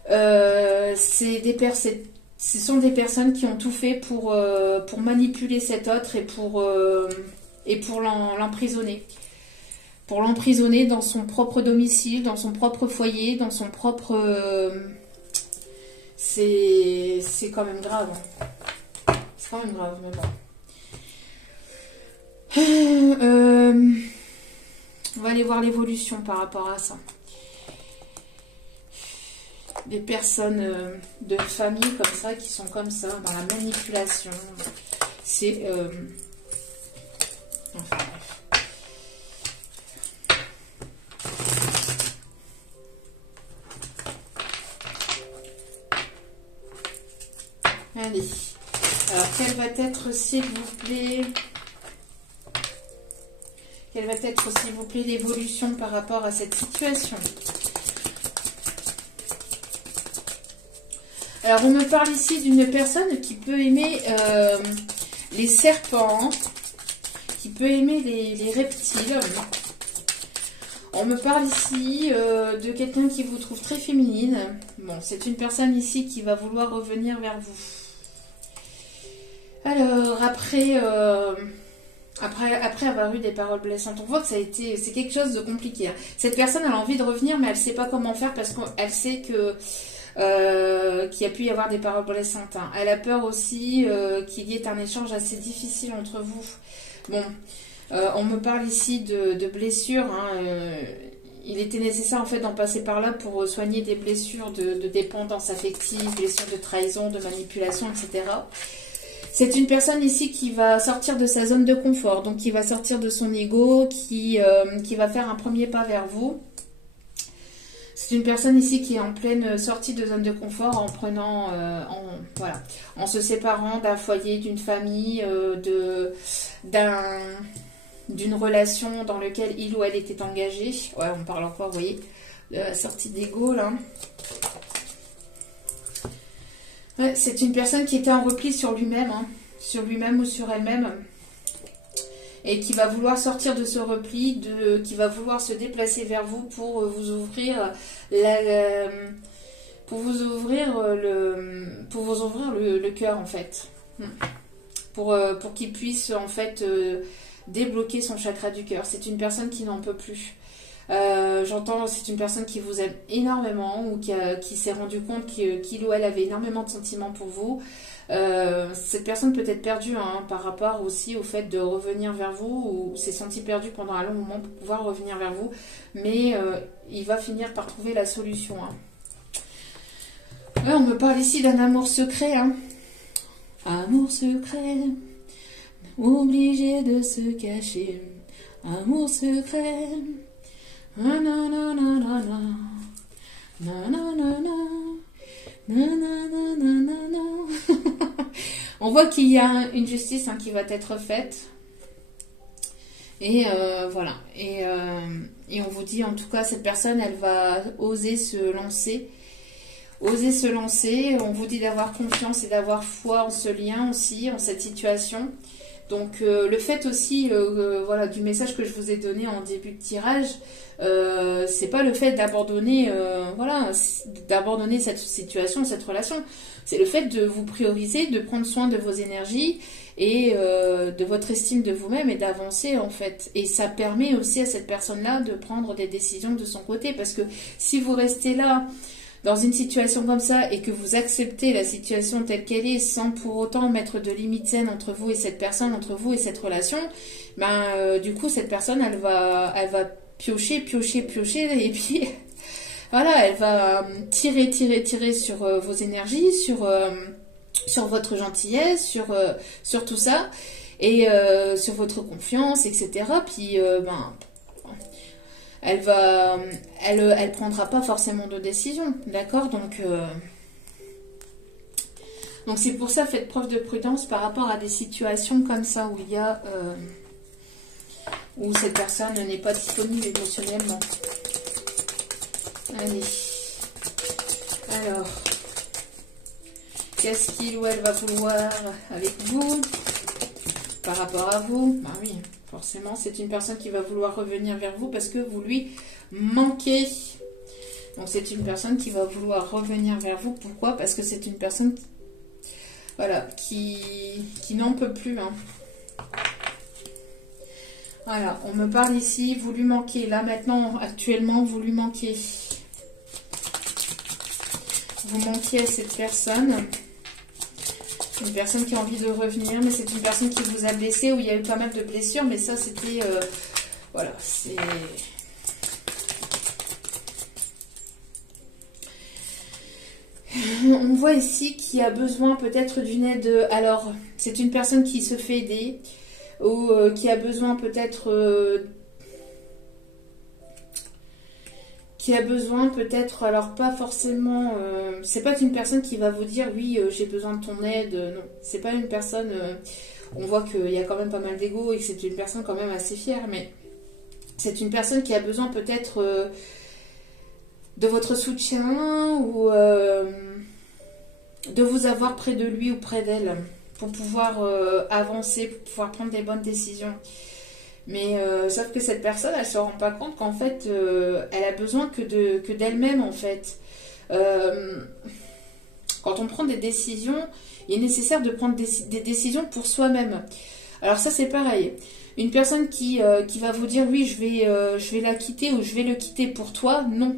ce sont des personnes qui ont tout fait pour manipuler cet autre et pour l'emprisonner. Pour l'emprisonner dans son propre domicile, dans son propre foyer, dans son propre... C'est quand même grave. C'est quand même grave, mais bon. On va aller voir l'évolution par rapport à ça. Des personnes de famille comme ça, qui sont comme ça, dans la manipulation. C'est... Enfin, bref. Allez. Alors, quelle va être, s'il vous plaît... Quelle va être, s'il vous plaît, l'évolution par rapport à cette situation? Alors, on me parle ici d'une personne qui peut aimer les serpents, qui peut aimer les reptiles. On me parle ici de quelqu'un qui vous trouve très féminine. Bon, c'est une personne ici qui va vouloir revenir vers vous. Alors, après avoir eu des paroles blessantes, on voit que c'est quelque chose de compliqué. Hein. Cette personne, elle a envie de revenir, mais elle ne sait pas comment faire parce qu'elle sait que qu'il y a pu y avoir des paroles blessantes. Hein. Elle a peur aussi qu'il y ait un échange assez difficile entre vous. Bon, on me parle ici de blessures. Hein, il était nécessaire en fait d'en passer par là pour soigner des blessures de dépendance affective, blessures de trahison, de manipulation, etc. C'est une personne ici qui va sortir de sa zone de confort, donc qui va sortir de son ego, qui va faire un premier pas vers vous. C'est une personne ici qui est en pleine sortie de zone de confort en prenant, voilà, en se séparant d'un foyer, d'une famille, d'une relation dans laquelle il ou elle était engagé. Ouais, on parle encore, vous voyez, de la sortie d'ego là. Ouais, c'est une personne qui était en repli sur lui-même, hein, sur lui-même ou sur elle-même, et qui va vouloir sortir de ce repli, qui va vouloir se déplacer vers vous pour vous ouvrir le cœur en fait, pour qu'il puisse en fait débloquer son chakra du cœur. C'est une personne qui n'en peut plus. J'entends, c'est une personne qui vous aime énormément ou qui s'est rendu compte qu'il ou elle avait énormément de sentiments pour vous. Cette personne peut être perdue hein, par rapport aussi au fait de revenir vers vous ou s'est senti perdu pendant un long moment pour pouvoir revenir vers vous, mais il va finir par trouver la solution. Hein. Là, on me parle ici d'un amour secret. Hein. Amour secret, obligé de se cacher. Amour secret. On voit qu'il y a une justice hein, qui va être faite. Et voilà. Et on vous dit en tout cas, cette personne, elle va oser se lancer. Oser se lancer. On vous dit d'avoir confiance et d'avoir foi en ce lien aussi, en cette situation. Donc le fait aussi voilà, du message que je vous ai donné en début de tirage, c'est pas le fait d'abandonner voilà, d'abandonner cette situation, cette relation. C'est le fait de vous prioriser, de prendre soin de vos énergies et de votre estime de vous-même et d'avancer en fait. Et ça permet aussi à cette personne-là de prendre des décisions de son côté. Parce que si vous restez là dans une situation comme ça et que vous acceptez la situation telle qu'elle est sans pour autant mettre de limites saines entre vous et cette personne, entre vous et cette relation, ben du coup cette personne elle va piocher et puis voilà, elle va tirer sur vos énergies, sur votre gentillesse, sur tout ça et sur votre confiance, etc. Puis ben elle prendra pas forcément de décision, d'accord? Donc c'est pour ça, faites preuve de prudence par rapport à des situations comme ça où il y a où cette personne n'est pas disponible émotionnellement. Allez, alors qu'est-ce qu'il ou elle va vouloir avec vous par rapport à vous? Bah oui, forcément, c'est une personne qui va vouloir revenir vers vous parce que vous lui manquez. Donc, c'est une personne qui va vouloir revenir vers vous. Pourquoi? Parce que c'est une personne voilà, qui n'en peut plus. Hein. Voilà, on me parle ici, vous lui manquez. Là, maintenant, actuellement, vous lui manquez. Vous manquez à cette personne. Une personne qui a envie de revenir, mais c'est une personne qui vous a blessé, où il y a eu pas mal de blessures, mais ça c'était... voilà, c'est... On voit ici qu'il y a besoin peut-être d'une aide. Alors, c'est une personne qui se fait aider, ou qui a besoin peut-être... alors pas forcément, c'est pas une personne qui va vous dire oui j'ai besoin de ton aide, non, c'est pas une personne, on voit qu'il y a quand même pas mal d'ego et que c'est une personne quand même assez fière, mais c'est une personne qui a besoin peut-être de votre soutien ou de vous avoir près de lui ou près d'elle pour pouvoir avancer, pour pouvoir prendre des bonnes décisions. Mais sauf que cette personne, elle ne se rend pas compte qu'en fait, elle a besoin que d'elle-même, en fait. Quand on prend des décisions, il est nécessaire de prendre des décisions pour soi-même. Alors ça, c'est pareil. Une personne qui va vous dire, oui, je vais la quitter ou je vais le quitter pour toi, non.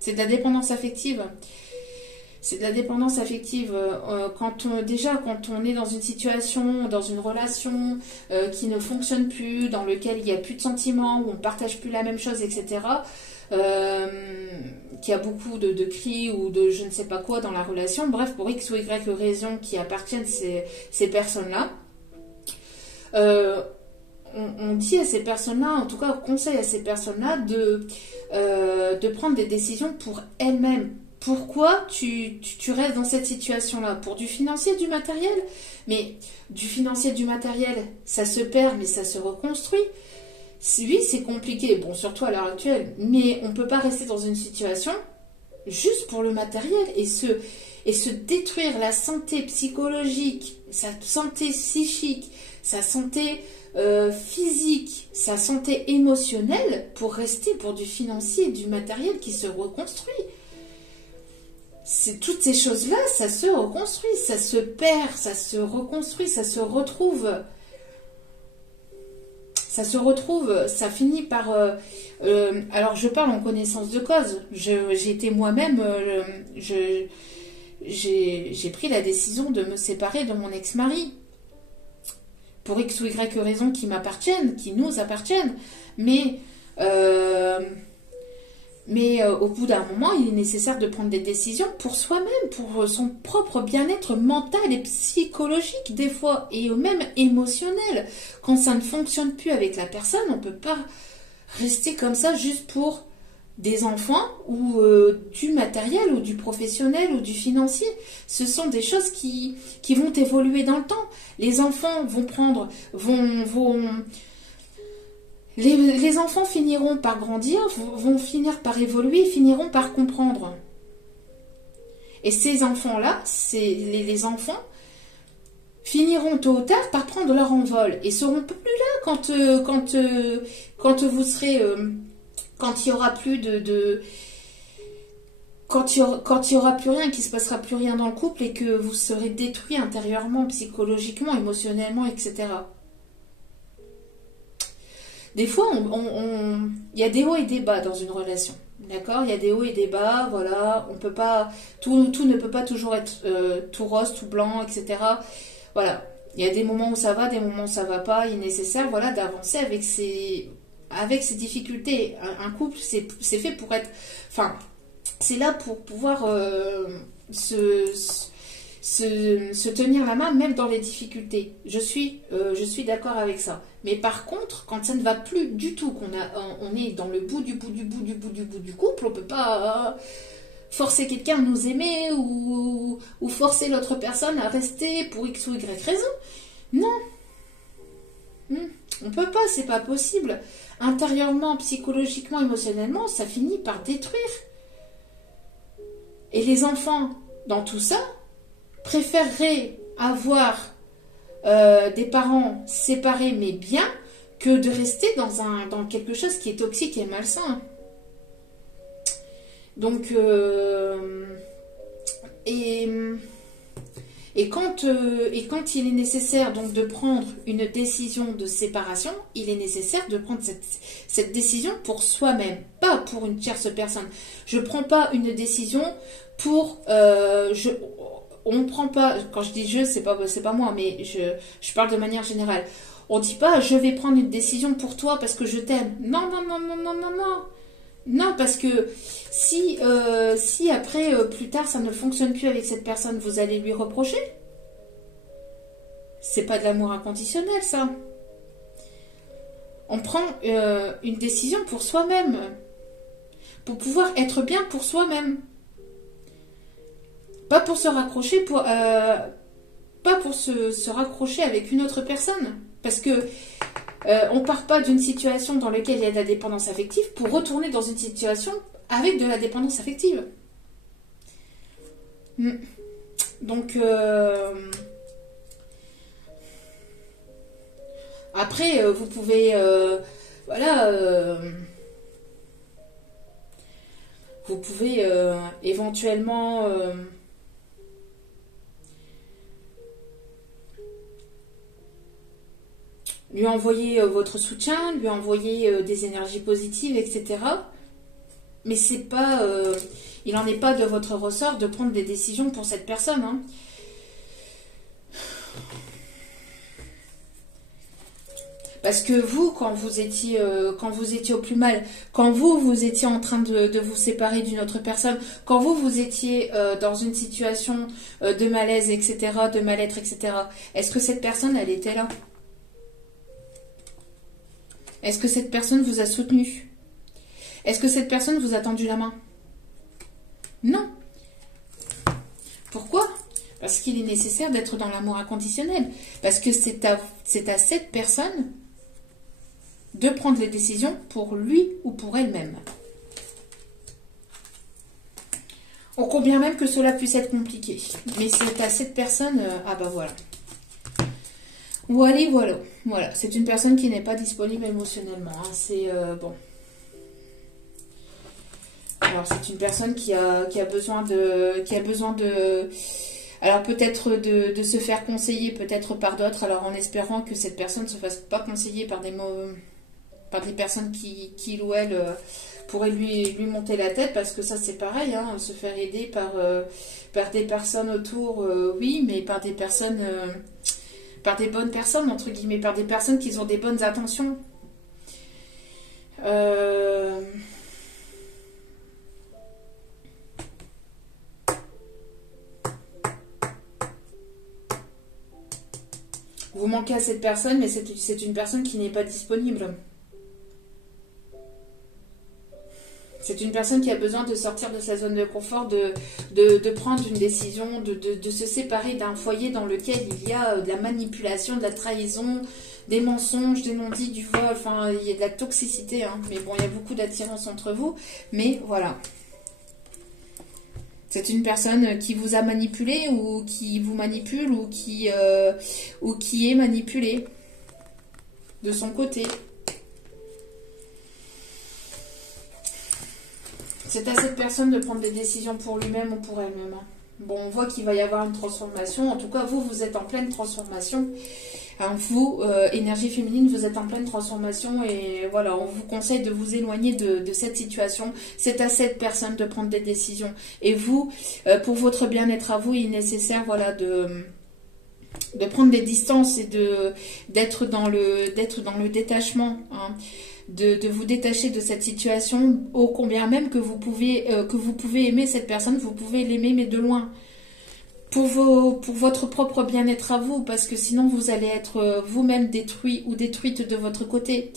C'est de la dépendance affective. C'est de la dépendance affective. Quand on est dans une situation, dans une relation qui ne fonctionne plus, dans lequel il n'y a plus de sentiments, où on ne partage plus la même chose, etc., qui a beaucoup de cris ou de je ne sais pas quoi dans la relation. Bref, pour X ou Y raisons qui appartiennent ces personnes-là. On dit à ces personnes-là, en tout cas on conseille à ces personnes-là de prendre des décisions pour elles-mêmes. Pourquoi tu restes dans cette situation-là? Pour du financier, du matériel? Mais du financier, du matériel, ça se perd, mais ça se reconstruit. Oui, c'est compliqué, bon, surtout à l'heure actuelle, mais on ne peut pas rester dans une situation juste pour le matériel et se détruire la santé psychologique, sa santé psychique, sa santé physique, sa santé émotionnelle pour rester pour du financier et du matériel qui se reconstruit. Toutes ces choses-là, ça se reconstruit, ça se perd, ça se reconstruit, ça se retrouve. Ça finit par... alors je parle en connaissance de cause. J'ai été moi-même... j'ai pris la décision de me séparer de mon ex-mari. Pour X ou Y raisons qui m'appartiennent, qui nous appartiennent. Mais au bout d'un moment, il est nécessaire de prendre des décisions pour soi-même, pour son propre bien-être mental et psychologique des fois, et même émotionnel. Quand ça ne fonctionne plus avec la personne, on ne peut pas rester comme ça juste pour des enfants ou du matériel ou du professionnel ou du financier. Ce sont des choses qui vont évoluer dans le temps. Les enfants les enfants finiront par grandir, vont finir par évoluer, finiront par comprendre. Et ces enfants-là, les enfants, finiront tôt ou tard par prendre leur envol et seront plus là quand vous serez... quand il n'y aura plus quand il y aura plus rien, qu'il ne se passera plus rien dans le couple et que vous serez détruit intérieurement, psychologiquement, émotionnellement, etc. Des fois, il y a des hauts et des bas dans une relation. D'accord? Il y a des hauts et des bas, voilà. On peut pas, tout ne peut pas toujours être tout rose, tout blanc, etc. Voilà. Il y a des moments où ça va, des moments où ça va pas. Il est nécessaire, voilà, d'avancer avec ces difficultés. Un couple, c'est fait pour être... Enfin, c'est là pour pouvoir se tenir la main, même dans les difficultés. Je suis d'accord avec ça. Mais par contre, quand ça ne va plus du tout, on est dans le bout du couple, on ne peut pas forcer quelqu'un à nous aimer ou forcer l'autre personne à rester pour X ou Y raison. Non. On ne peut pas, c'est pas possible. Intérieurement, psychologiquement, émotionnellement, ça finit par détruire. Et les enfants, dans tout ça, préféreraient avoir des parents séparés mais bien que de rester dans quelque chose qui est toxique et malsain. Donc, et quand il est nécessaire donc de prendre une décision de séparation, il est nécessaire de prendre cette décision pour soi-même, pas pour une tierce personne. Je ne prends pas une décision pour... on ne prend pas... Quand je dis je, c'est pas moi, mais je parle de manière générale. On ne dit pas je vais prendre une décision pour toi parce que je t'aime. Non. Non, parce que si après, plus tard, ça ne fonctionne plus avec cette personne, vous allez lui reprocher. C'est pas de l'amour inconditionnel, ça. On prend une décision pour soi-même. Pour pouvoir être bien pour soi-même. Pas pour se raccrocher, pas pour se raccrocher avec une autre personne. Parce que on part pas d'une situation dans laquelle il y a de la dépendance affective pour retourner dans une situation avec de la dépendance affective. Donc, après, vous pouvez, vous pouvez éventuellement... lui envoyer votre soutien, lui envoyer des énergies positives, etc. Mais c'est pas, il n'en est pas de votre ressort de prendre des décisions pour cette personne. Hein. Parce que vous, quand vous étiez au plus mal, quand vous étiez en train de vous séparer d'une autre personne, quand vous étiez dans une situation de malaise, etc., de mal-être, etc., est-ce que cette personne, elle était là? Est-ce que cette personne vous a soutenu? Est-ce que cette personne vous a tendu la main? Non. Pourquoi? Parce qu'il est nécessaire d'être dans l'amour inconditionnel. Parce que c'est à cette personne de prendre les décisions pour lui ou pour elle-même. Ô combien même que cela puisse être compliqué. Mais c'est à cette personne... ah bah voilà. Voilà. Voilà. C'est une personne qui n'est pas disponible émotionnellement. Hein. C'est... bon. Alors c'est une personne qui a besoin de... Alors peut-être de se faire conseiller, peut-être par d'autres, alors en espérant que cette personne ne se fasse pas conseiller par des personnes qui ou elles, pourraient lui monter la tête, parce que ça c'est pareil, hein, se faire aider par des personnes autour, oui, mais par des personnes, par des bonnes personnes, entre guillemets, par des personnes qui ont des bonnes intentions. Vous manquez à cette personne, mais c'est une personne qui n'est pas disponible. C'est une personne qui a besoin de sortir de sa zone de confort, de prendre une décision, de se séparer d'un foyer dans lequel il y a de la manipulation, de la trahison, des mensonges, des non-dits, du vol, enfin il y a de la toxicité, hein. Mais bon, il y a beaucoup d'attirance entre vous, mais voilà. C'est une personne qui vous a manipulé ou qui vous manipule ou qui est manipulée de son côté. C'est à cette personne de prendre des décisions pour lui-même ou pour elle-même. Bon, on voit qu'il va y avoir une transformation. En tout cas, vous êtes en pleine transformation. Hein, vous, énergie féminine, vous êtes en pleine transformation et voilà, on vous conseille de vous éloigner de cette situation. C'est à cette personne de prendre des décisions. Et vous, pour votre bien-être à vous, il est nécessaire, voilà, de prendre des distances et d'être dans le détachement, hein, de vous détacher de cette situation, ô combien même que vous pouvez aimer cette personne, vous pouvez l'aimer mais de loin. Pour votre propre bien-être à vous, parce que sinon vous allez être vous-même détruit ou détruite de votre côté.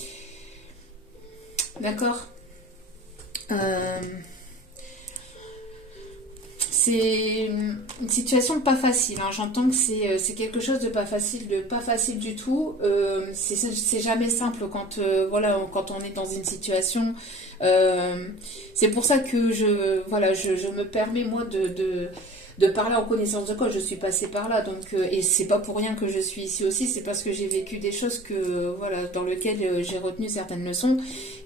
D'accord? C'est une situation pas facile, hein. J'entends que c'est quelque chose de pas facile du tout. C'est jamais simple quand on est dans une situation. C'est pour ça que je me permets moi de parler en connaissance de cause. Je suis passée par là, donc et c'est pas pour rien que je suis ici aussi. C'est parce que j'ai vécu des choses dans lesquelles j'ai retenu certaines leçons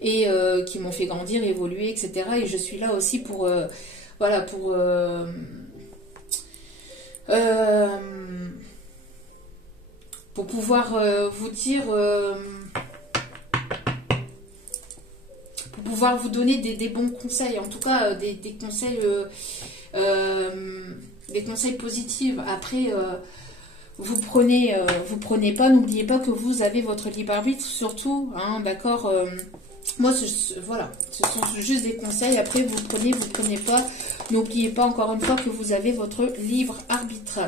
et qui m'ont fait grandir, évoluer, etc. Et je suis là aussi pour pouvoir vous dire, pour pouvoir vous donner des bons conseils, en tout cas des conseils positifs. Après, vous prenez pas, n'oubliez pas que vous avez votre libre arbitre, surtout, hein, d'accord. Moi, voilà, ce sont juste des conseils. Après, vous prenez pas. N'oubliez pas, encore une fois, que vous avez votre libre arbitre.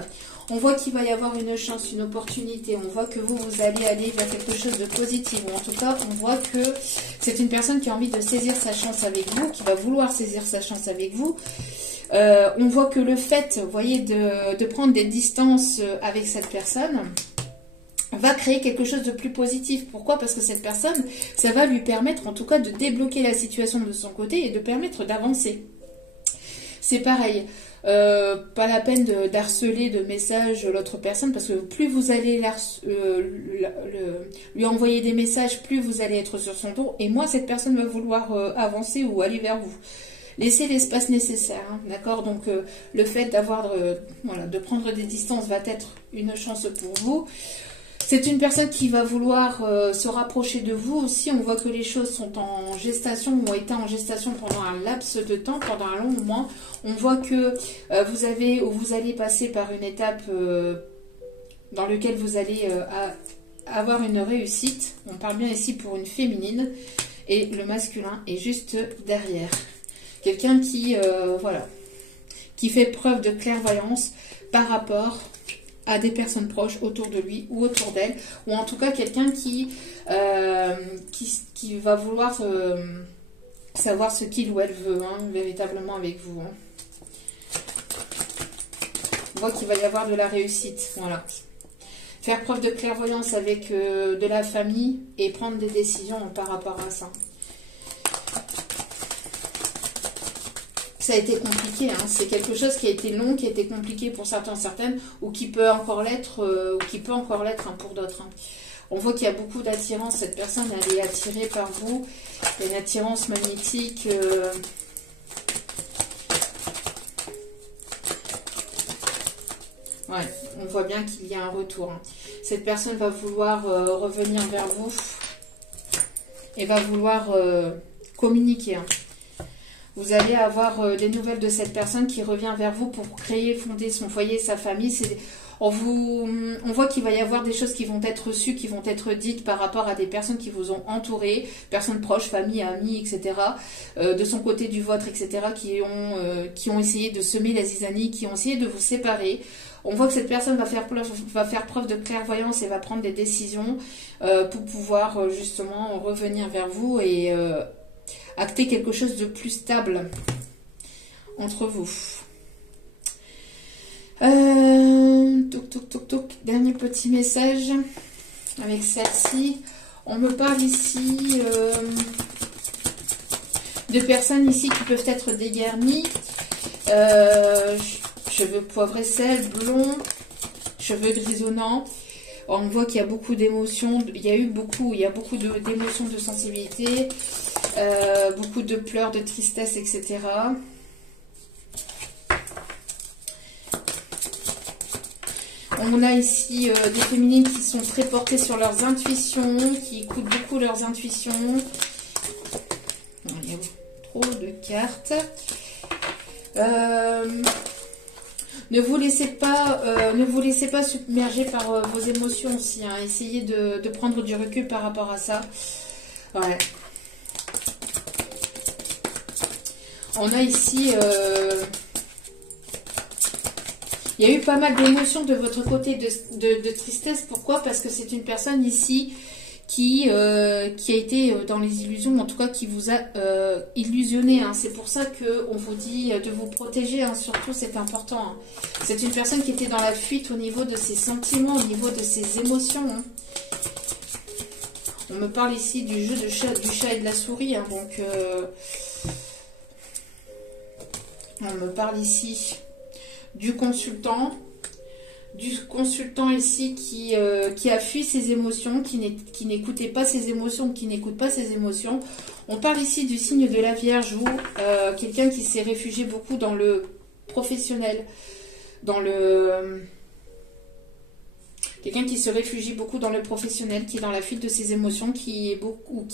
On voit qu'il va y avoir une chance, une opportunité. On voit que vous allez aller vers quelque chose de positif. Ou en tout cas, on voit que c'est une personne qui a envie de saisir sa chance avec vous, qui va vouloir saisir sa chance avec vous. On voit que le fait, vous voyez, de prendre des distances avec cette personne va créer quelque chose de plus positif. Pourquoi? Parce que cette personne, ça va lui permettre en tout cas de débloquer la situation de son côté et de permettre d'avancer. C'est pareil, pas la peine d'harceler de messages l'autre personne, parce que plus vous allez lui envoyer des messages, plus vous allez être sur son dos, et moins cette personne va vouloir avancer ou aller vers vous. Laissez l'espace nécessaire, hein, d'accord? Donc le fait de prendre des distances va être une chance pour vous. C'est une personne qui va vouloir se rapprocher de vous aussi. On voit que les choses sont en gestation ou ont été en gestation pendant un laps de temps, pendant un long moment. On voit que vous allez passer par une étape dans laquelle vous allez avoir une réussite. On parle bien ici pour une féminine. Et le masculin est juste derrière. Quelqu'un qui, voilà, qui fait preuve de clairvoyance par rapport à des personnes proches autour de lui ou autour d'elle. Ou en tout cas, quelqu'un qui va vouloir savoir ce qu'il ou elle veut, hein, véritablement avec vous. Hein. On voit qu'il va y avoir de la réussite. Voilà. Faire preuve de clairvoyance avec de la famille et prendre des décisions par rapport à ça. Ça a été compliqué, hein. C'est quelque chose qui a été long, qui a été compliqué pour certains, certaines, ou qui peut encore l'être, hein, pour d'autres. Hein. On voit qu'il y a beaucoup d'attirance. Cette personne, elle est attirée par vous. Il y a une attirance magnétique. Ouais, on voit bien qu'il y a un retour. Hein. Cette personne va vouloir revenir vers vous et va vouloir communiquer. Hein. Vous allez avoir des nouvelles de cette personne qui revient vers vous pour créer, fonder son foyer, sa famille. On voit qu'il va y avoir des choses qui vont être reçues, qui vont être dites par rapport à des personnes qui vous ont entouré, personnes proches, famille, amis, etc. De son côté, du vôtre, etc. Qui ont essayé de semer la zizanie, qui ont essayé de vous séparer. On voit que cette personne va faire preuve de clairvoyance et va prendre des décisions pour pouvoir justement revenir vers vous et acter quelque chose de plus stable entre vous. Dernier petit message avec celle-ci. On me parle ici de personnes ici qui peuvent être dégarnies. Cheveux poivre et sel, blonds, cheveux grisonnants. On voit qu'il y a beaucoup d'émotions. Il y a beaucoup d'émotions, de sensibilité, beaucoup de pleurs, de tristesse, etc. On a ici des féminines qui sont très portées sur leurs intuitions, qui écoutent beaucoup leurs intuitions. Il y a trop de cartes. Ne vous laissez pas submerger par vos émotions aussi. Hein. Essayez de prendre du recul par rapport à ça. Ouais. On a ici... il y a eu pas mal d'émotions de votre côté, de tristesse. Pourquoi? Parce que c'est une personne ici qui a été dans les illusions, en tout cas qui vous a illusionné. Hein. C'est pour ça qu'on vous dit de vous protéger, hein. Surtout c'est important. Hein. C'est une personne qui était dans la fuite au niveau de ses sentiments, au niveau de ses émotions. Hein. On me parle ici du jeu du chat et de la souris. Hein. Donc, on me parle ici du consultant ici qui a fui ses émotions, qui n'écoutait pas ses émotions, qui n'écoute pas ses émotions. On parle ici du signe de la Vierge ou quelqu'un qui s'est réfugié beaucoup dans le professionnel, quelqu'un qui se réfugie beaucoup dans le professionnel, qui est dans la fuite de ses émotions, qui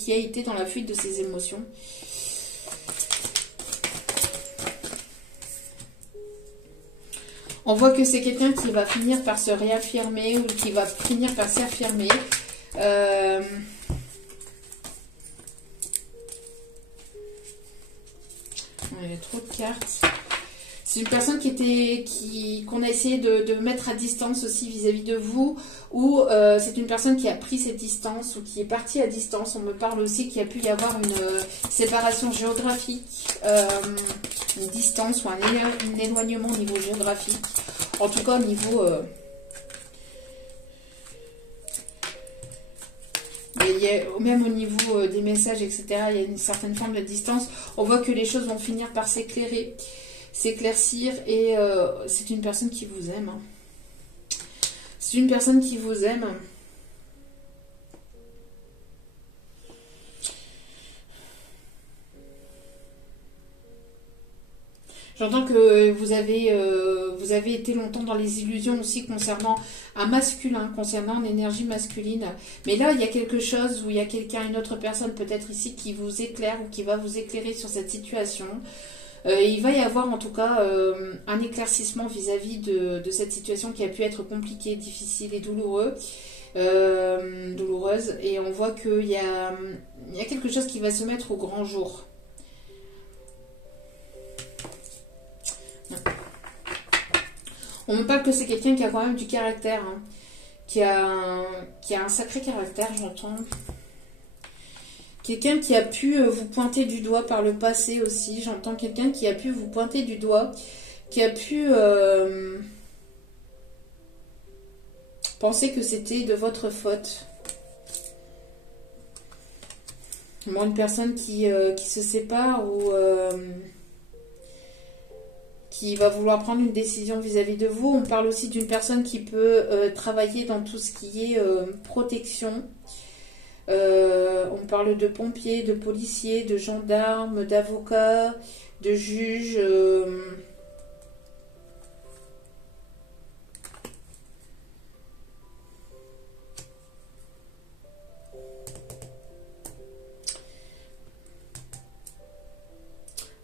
a été dans la fuite de ses émotions. On voit que c'est quelqu'un qui va finir par se réaffirmer ou qui va finir par s'affirmer. Il y a trop de cartes. C'est une personne qu'on a essayé de mettre à distance aussi vis-à-vis de vous. Ou c'est une personne qui a pris cette distance ou qui est partie à distance. On me parle aussi qu'il y a pu y avoir une séparation géographique, une distance ou un éloignement au niveau géographique. En tout cas au niveau... même au niveau des messages, etc., il y a une certaine forme de distance. On voit que les choses vont finir par s'éclaircir et c'est une personne qui vous aime. Hein. C'est une personne qui vous aime. J'entends que vous avez été longtemps dans les illusions aussi concernant un masculin, concernant une énergie masculine. Mais là, il y a quelque chose où il y a quelqu'un, une autre personne peut-être ici qui vous éclaire ou qui va vous éclairer sur cette situation. Il va y avoir en tout cas un éclaircissement vis-à-vis de cette situation qui a pu être compliquée, difficile et douloureuse. douloureuse. Et on voit qu'il y a quelque chose qui va se mettre au grand jour. On me parle que c'est quelqu'un qui a quand même du caractère, hein, qui a un sacré caractère, j'entends. Quelqu'un qui a pu vous pointer du doigt par le passé aussi. J'entends quelqu'un qui a pu vous pointer du doigt, qui a pu penser que c'était de votre faute. Moi, une personne qui se sépare ou qui va vouloir prendre une décision vis-à-vis de vous. On parle aussi d'une personne qui peut travailler dans tout ce qui est protection. On parle de pompiers, de policiers, de gendarmes, d'avocats, de juges.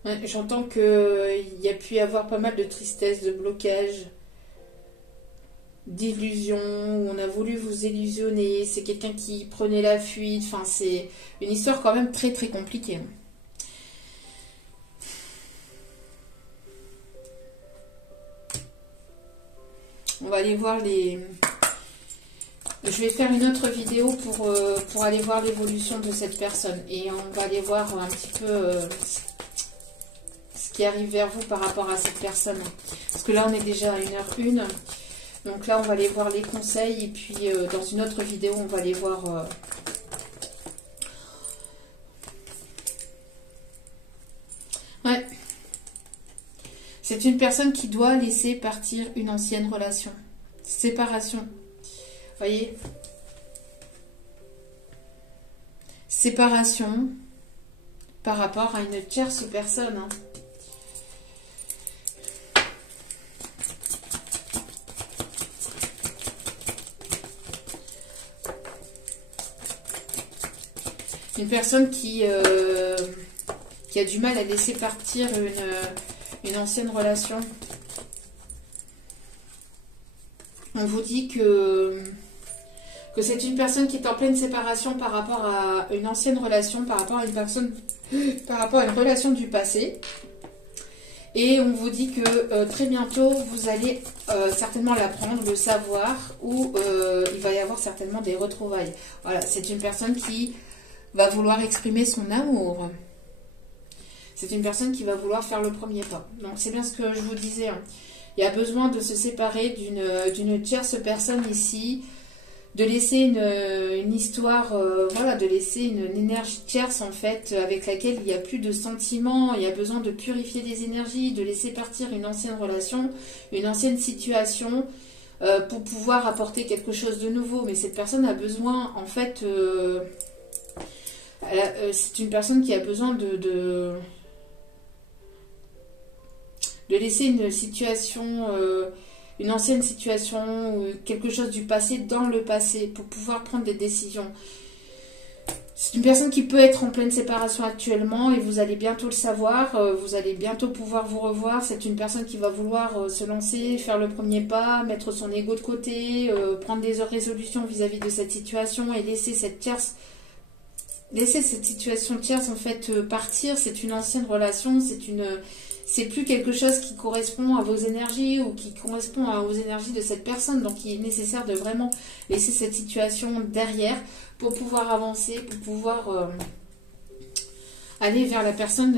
Ouais, j'entends qu'il y a pu y avoir pas mal de tristesse, de blocage, d'illusions, où on a voulu vous illusionner. C'est quelqu'un qui prenait la fuite. Enfin, c'est une histoire quand même très très compliquée. On va aller voir les... Je vais faire une autre vidéo pour aller voir l'évolution de cette personne. Et on va aller voir un petit peu... qui arrive vers vous par rapport à cette personne. Parce que là, on est déjà à 1h01. Donc là, on va aller voir les conseils. Et puis, dans une autre vidéo, on va aller voir... Ouais. C'est une personne qui doit laisser partir une ancienne relation. Séparation. Voyez? Séparation par rapport à une tierce personne, hein. Une personne qui a du mal à laisser partir une ancienne relation. On vous dit que c'est une personne qui est en pleine séparation par rapport à une ancienne relation, par rapport à une personne, par rapport à une relation du passé. Et on vous dit que très bientôt, vous allez certainement l'apprendre, le savoir, ou il va y avoir certainement des retrouvailles. Voilà, c'est une personne qui va vouloir exprimer son amour. C'est une personne qui va vouloir faire le premier pas. Donc c'est bien ce que je vous disais, hein. Il y a besoin de se séparer d'une tierce personne ici, de laisser une histoire, voilà, de laisser une énergie tierce en fait, avec laquelle il n'y a plus de sentiments. Il y a besoin de purifier des énergies, de laisser partir une ancienne relation, une ancienne situation, pour pouvoir apporter quelque chose de nouveau. Mais cette personne a besoin en fait... c'est une personne qui a besoin de laisser une situation, une ancienne situation, ou quelque chose du passé dans le passé pour pouvoir prendre des décisions. C'est une personne qui peut être en pleine séparation actuellement et vous allez bientôt le savoir, vous allez bientôt pouvoir vous revoir. C'est une personne qui va vouloir se lancer, faire le premier pas, mettre son ego de côté, prendre des résolutions vis-à-vis de cette situation et laisser cette tierce... Laisser cette situation tierce en fait partir. C'est une ancienne relation, c'est plus quelque chose qui correspond à vos énergies ou qui correspond aux énergies de cette personne. Donc il est nécessaire de vraiment laisser cette situation derrière pour pouvoir avancer, pour pouvoir aller vers la personne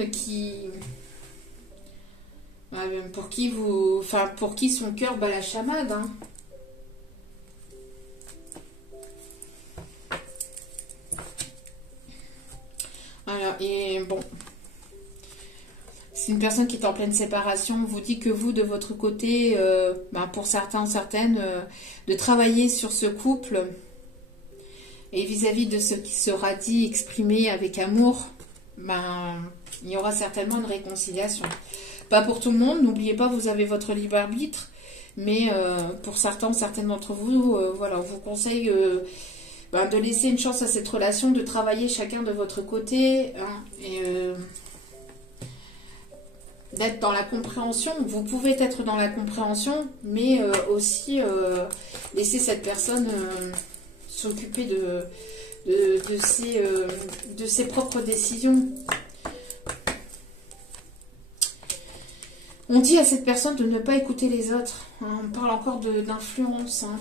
pour qui son cœur bat la chamade, hein. Alors, et bon, c'est une personne qui est en pleine séparation. On vous dit que vous, de votre côté, pour certains, certaines, de travailler sur ce couple et vis-à-vis de ce qui sera dit, exprimé avec amour, il y aura certainement une réconciliation. Pas pour tout le monde, n'oubliez pas, vous avez votre libre arbitre, mais pour certains, certaines d'entre vous, voilà, on vous conseille... de laisser une chance à cette relation, de travailler chacun de votre côté, hein, et d'être dans la compréhension. Vous pouvez être dans la compréhension, mais aussi laisser cette personne s'occuper de ses propres décisions. On dit à cette personne de ne pas écouter les autres. Hein, on parle encore d'influence. Hein.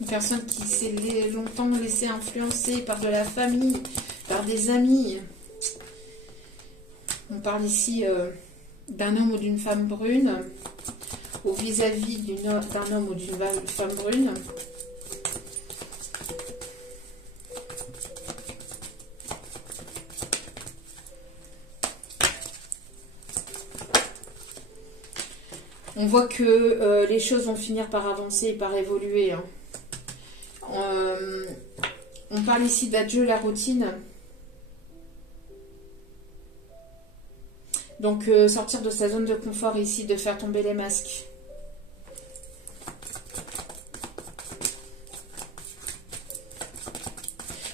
Une personne qui s'est longtemps laissée influencer par de la famille, par des amis. On parle ici d'un homme ou d'une femme brune, ou vis-à-vis d'un homme ou d'une femme brune. On voit que les choses vont finir par avancer et par évoluer. Hein. On parle ici d'adieu la routine. Donc sortir de sa zone de confort ici, de faire tomber les masques.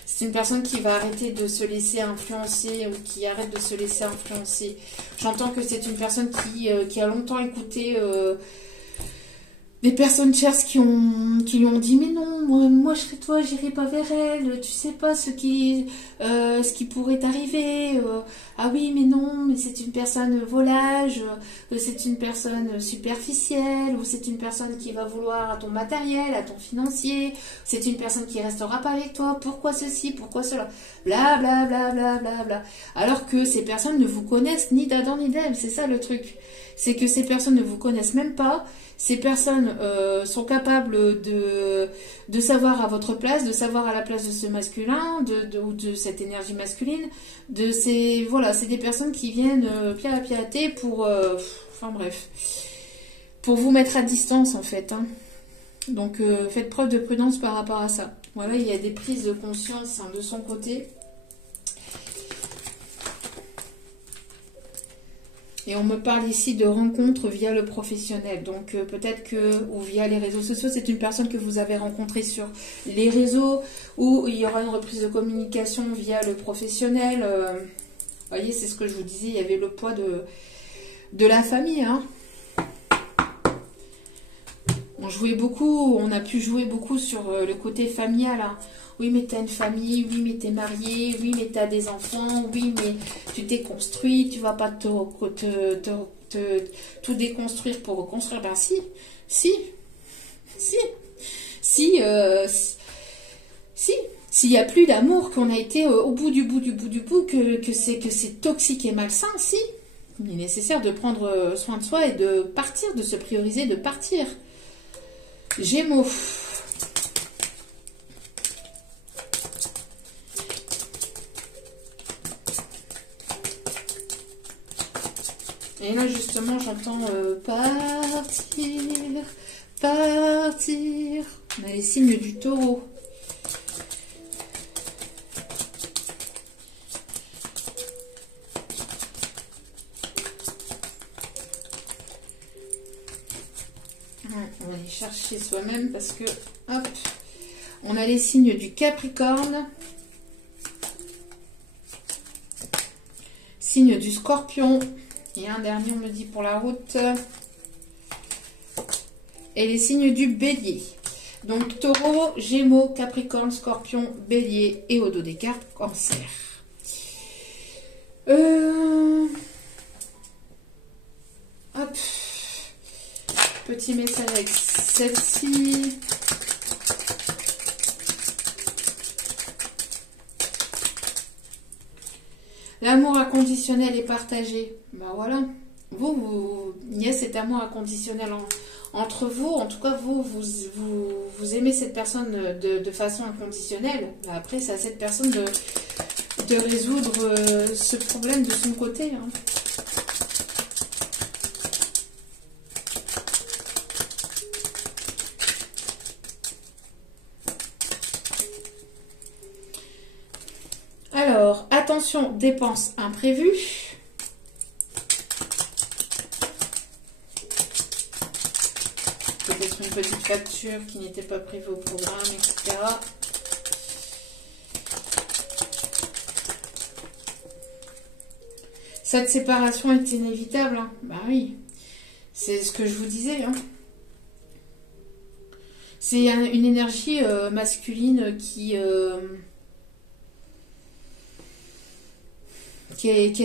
C'est une personne qui va arrêter de se laisser influencer ou qui arrête de se laisser influencer. J'entends que c'est une personne qui a longtemps écouté des personnes tierces qui lui ont dit « Mais non, moi je serai toi, j'irai pas vers elle, tu sais pas ce qui pourrait t'arriver. Ah oui, mais non, mais c'est une personne volage, c'est une personne superficielle, ou c'est une personne qui va vouloir à ton matériel, à ton financier, c'est une personne qui restera pas avec toi, pourquoi ceci, pourquoi cela, bla bla bla bla bla bla. » Alors que ces personnes ne vous connaissent ni d'Adam ni d'Ève, c'est ça le truc. C'est que ces personnes ne vous connaissent même pas. Ces personnes sont capables de savoir à votre place, de savoir à la place de ce masculin, ou de cette énergie masculine. Voilà, c'est des personnes qui viennent piater pour... enfin bref. Pour vous mettre à distance en fait. Hein. Donc faites preuve de prudence par rapport à ça. Voilà, il y a des prises de conscience hein, de son côté. Et on me parle ici de rencontres via le professionnel. Donc peut-être que, ou via les réseaux sociaux, c'est une personne que vous avez rencontrée sur les réseaux, ou il y aura une reprise de communication via le professionnel. Vous voyez, c'est ce que je vous disais, il y avait le poids de la famille. Hein. On a pu jouer beaucoup sur le côté familial. Hein. Oui, mais t'as une famille, oui, mais t'es marié, oui, mais t'as des enfants, oui, mais tu t'es construit, tu vas pas tout déconstruire pour reconstruire. Ben si, s'il n'y a plus d'amour, qu'on a été au bout du bout, que c'est toxique et malsain, si. Il est nécessaire de prendre soin de soi et de partir, de se prioriser, de partir. Gémeaux. Et là, justement, j'entends partir. On a les signes du taureau. On va aller chercher soi-même parce que, hop, on a les signes du Capricorne. Signe du Scorpion. Et un dernier, on me dit pour la route. Et les signes du Bélier. Donc Taureau, Gémeaux, Capricorne, Scorpion, Bélier et au dos des cartes, Cancer. Hop. Petit message avec celle-ci. L'amour inconditionnel est partagé. Ben voilà. Il y a cet amour inconditionnel entre vous. En tout cas, vous aimez cette personne de façon inconditionnelle. Ben après, c'est à cette personne de résoudre ce problème de son côté. Hein. Alors, attention, dépenses imprévues. Peut-être une petite facture qui n'était pas prévue au programme, etc. Cette séparation est inévitable. Hein. Bah oui, c'est ce que je vous disais. Hein. C'est une énergie masculine qui a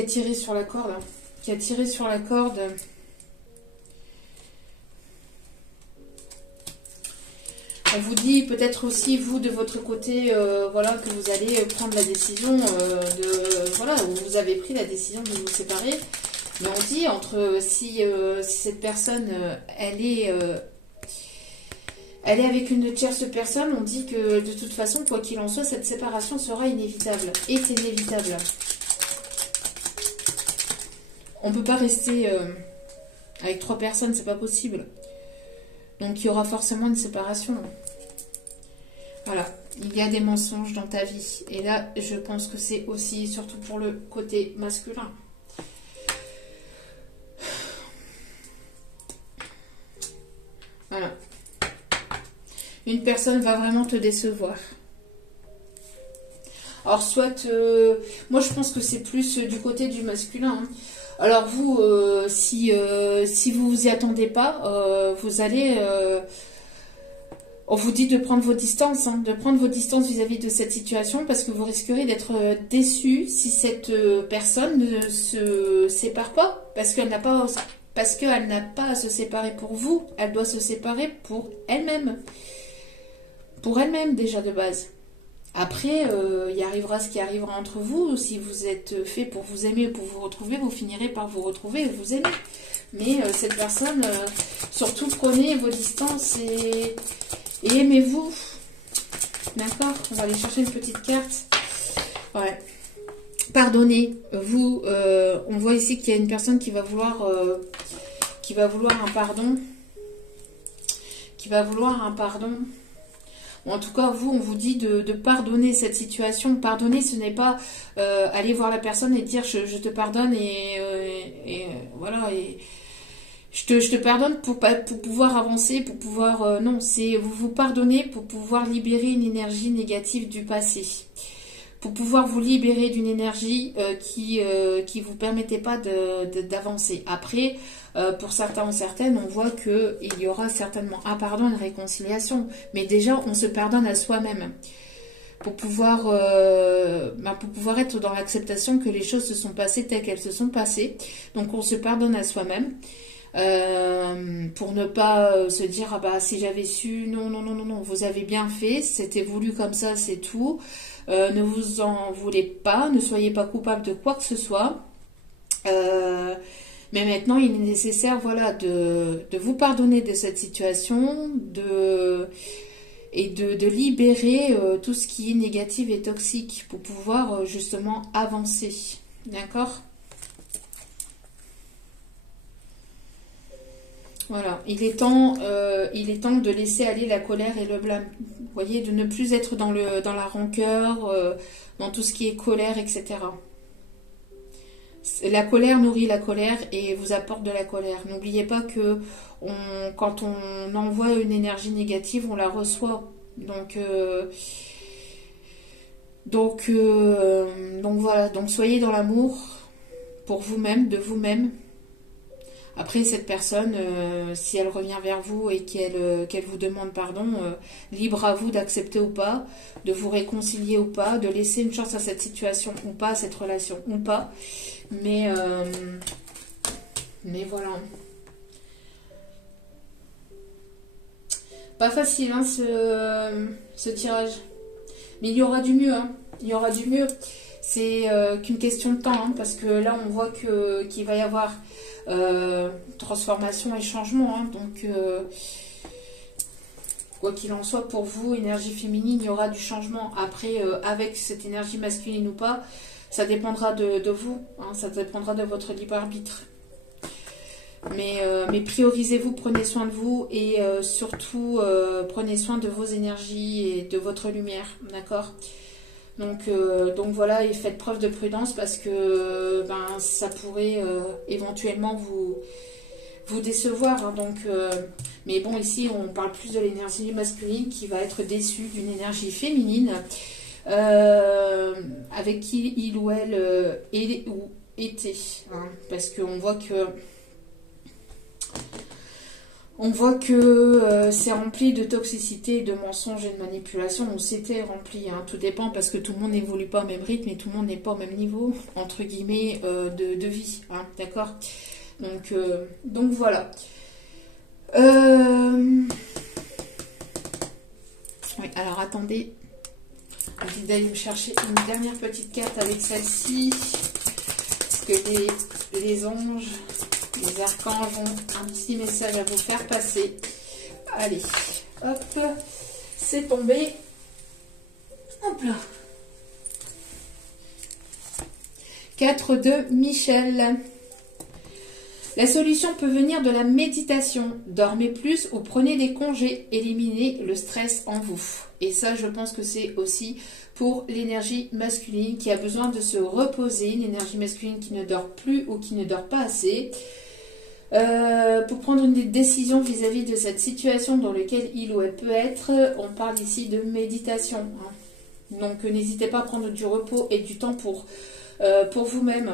tiré sur la corde. Hein, qui a tiré sur la corde. On vous dit peut-être aussi, vous, de votre côté, voilà, que vous allez prendre la décision voilà, vous avez pris la décision de vous séparer. Mais on dit, si cette personne, elle est avec une tierce personne, on dit que de toute façon, quoi qu'il en soit, cette séparation sera inévitable, est inévitable. On ne peut pas rester avec 3 personnes, c'est pas possible. Donc il y aura forcément une séparation. Voilà, il y a des mensonges dans ta vie. Et là, je pense que c'est aussi, surtout pour le côté masculin. Voilà. Une personne va vraiment te décevoir. Alors, soit... moi, je pense que c'est plus du côté du masculin. Hein. Alors, vous, si vous vous y attendez pas, vous allez... on vous dit de prendre vos distances, hein, de prendre vos distances vis-à-vis de cette situation parce que vous risquerez d'être déçu si cette personne ne se sépare pas parce qu'elle n'a pas à se séparer pour vous, elle doit se séparer pour elle-même. Pour elle-même déjà de base. Après, il arrivera ce qui arrivera entre vous. Si vous êtes fait pour vous aimer, pour vous retrouver, vous finirez par vous retrouver et vous aimer. Mais cette personne, surtout prenez vos distances et aimez-vous. D'accord? On va aller chercher une petite carte. Ouais. Pardonnez. Vous, on voit ici qu'il y a une personne qui va vouloir un pardon. Qui va vouloir un pardon. En tout cas, vous, on vous dit de pardonner cette situation. Pardonner, ce n'est pas aller voir la personne et dire je te pardonne et voilà. Et je te pardonne pour pouvoir avancer, pour pouvoir... non, c'est vous pardonnez pour pouvoir libérer une énergie négative du passé. Pour pouvoir vous libérer d'une énergie qui vous permettait pas d'avancer. Après... pour certains ou certaines, on voit qu'il y aura certainement un pardon, une réconciliation. Mais déjà, on se pardonne à soi-même. Pour pouvoir être dans l'acceptation que les choses se sont passées telles qu'elles se sont passées. Donc, on se pardonne à soi-même. Pour ne pas se dire, ah bah, si j'avais su, non, vous avez bien fait, c'était voulu comme ça, c'est tout. Ne vous en voulez pas, ne soyez pas coupable de quoi que ce soit. Mais maintenant, il est nécessaire, voilà, de vous pardonner de cette situation, et de libérer tout ce qui est négatif et toxique pour pouvoir justement avancer. D'accord? Voilà, il est temps de laisser aller la colère et le blâme. Vous voyez, de ne plus être dans la rancœur, dans tout ce qui est colère, etc. La colère nourrit la colère et vous apporte de la colère. N'oubliez pas que quand on envoie une énergie négative, on la reçoit. Donc voilà. Donc soyez dans l'amour pour vous-même, de vous-même. Après, cette personne, si elle revient vers vous et qu'elle vous demande pardon, libre à vous d'accepter ou pas, de vous réconcilier ou pas, de laisser une chance à cette situation ou pas, à cette relation ou pas. Mais voilà. Pas facile, hein, ce tirage. Mais il y aura du mieux, hein. Il y aura du mieux. C'est qu'une question de temps, hein, parce que là, on voit qu'il va y avoir transformation et changement. Hein, donc, quoi qu'il en soit, pour vous, énergie féminine, il y aura du changement. Après, avec cette énergie masculine ou pas, ça dépendra de vous. Hein, ça dépendra de votre libre arbitre. Mais priorisez-vous, prenez soin de vous et surtout prenez soin de vos énergies et de votre lumière. D'accord ? Donc voilà, et faites preuve de prudence parce que ça pourrait éventuellement vous décevoir. Hein, mais bon, ici, on parle plus de l'énergie masculine qui va être déçue d'une énergie féminine avec qui il ou elle est ou était. Hein, parce qu'on voit que... On voit que c'est rempli de toxicité, de mensonges et de manipulation. On s'était rempli, hein. Tout dépend parce que tout le monde n'évolue pas au même rythme et tout le monde n'est pas au même niveau, entre guillemets, de vie. Hein, d'accord? Donc voilà. Oui, alors attendez. Je vais d'aller me chercher une dernière petite carte avec celle-ci. Parce que les anges... Les archanges ont un petit message à vous faire passer. Allez, hop, c'est tombé. Hop là. 4 de Michel. La solution peut venir de la méditation. Dormez plus ou prenez des congés. Éliminez le stress en vous. Et ça, je pense que c'est aussi pour l'énergie masculine qui a besoin de se reposer. L'énergie masculine qui ne dort plus ou qui ne dort pas assez. Pour prendre une décision vis-à-vis de cette situation dans laquelle il ou elle peut être, on parle ici de méditation. Hein. Donc n'hésitez pas à prendre du repos et du temps pour vous-même.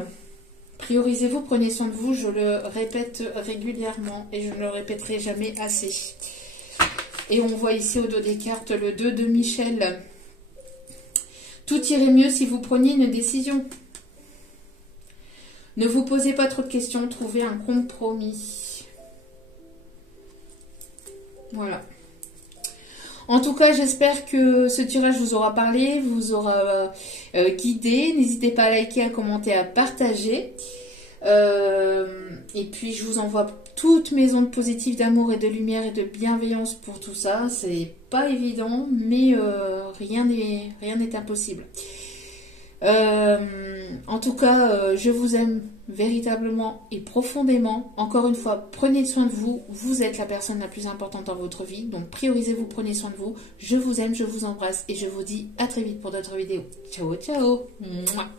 Priorisez-vous, prenez soin de vous, je le répète régulièrement et je ne le répéterai jamais assez. Et on voit ici au dos des cartes le 2 de Michel. Tout irait mieux si vous preniez une décision. Ne vous posez pas trop de questions, trouvez un compromis. Voilà. En tout cas, j'espère que ce tirage vous aura parlé, vous aura guidé. N'hésitez pas à liker, à commenter, à partager. Et puis, je vous envoie toutes mes ondes positives d'amour et de lumière et de bienveillance pour tout ça. C'est pas évident, mais rien n'est impossible. En tout cas, je vous aime véritablement et profondément. Encore une fois, prenez soin de vous. Vous êtes la personne la plus importante dans votre vie. Donc, priorisez-vous, prenez soin de vous. Je vous aime, je vous embrasse et je vous dis à très vite pour d'autres vidéos. Ciao, ciao. Mouah.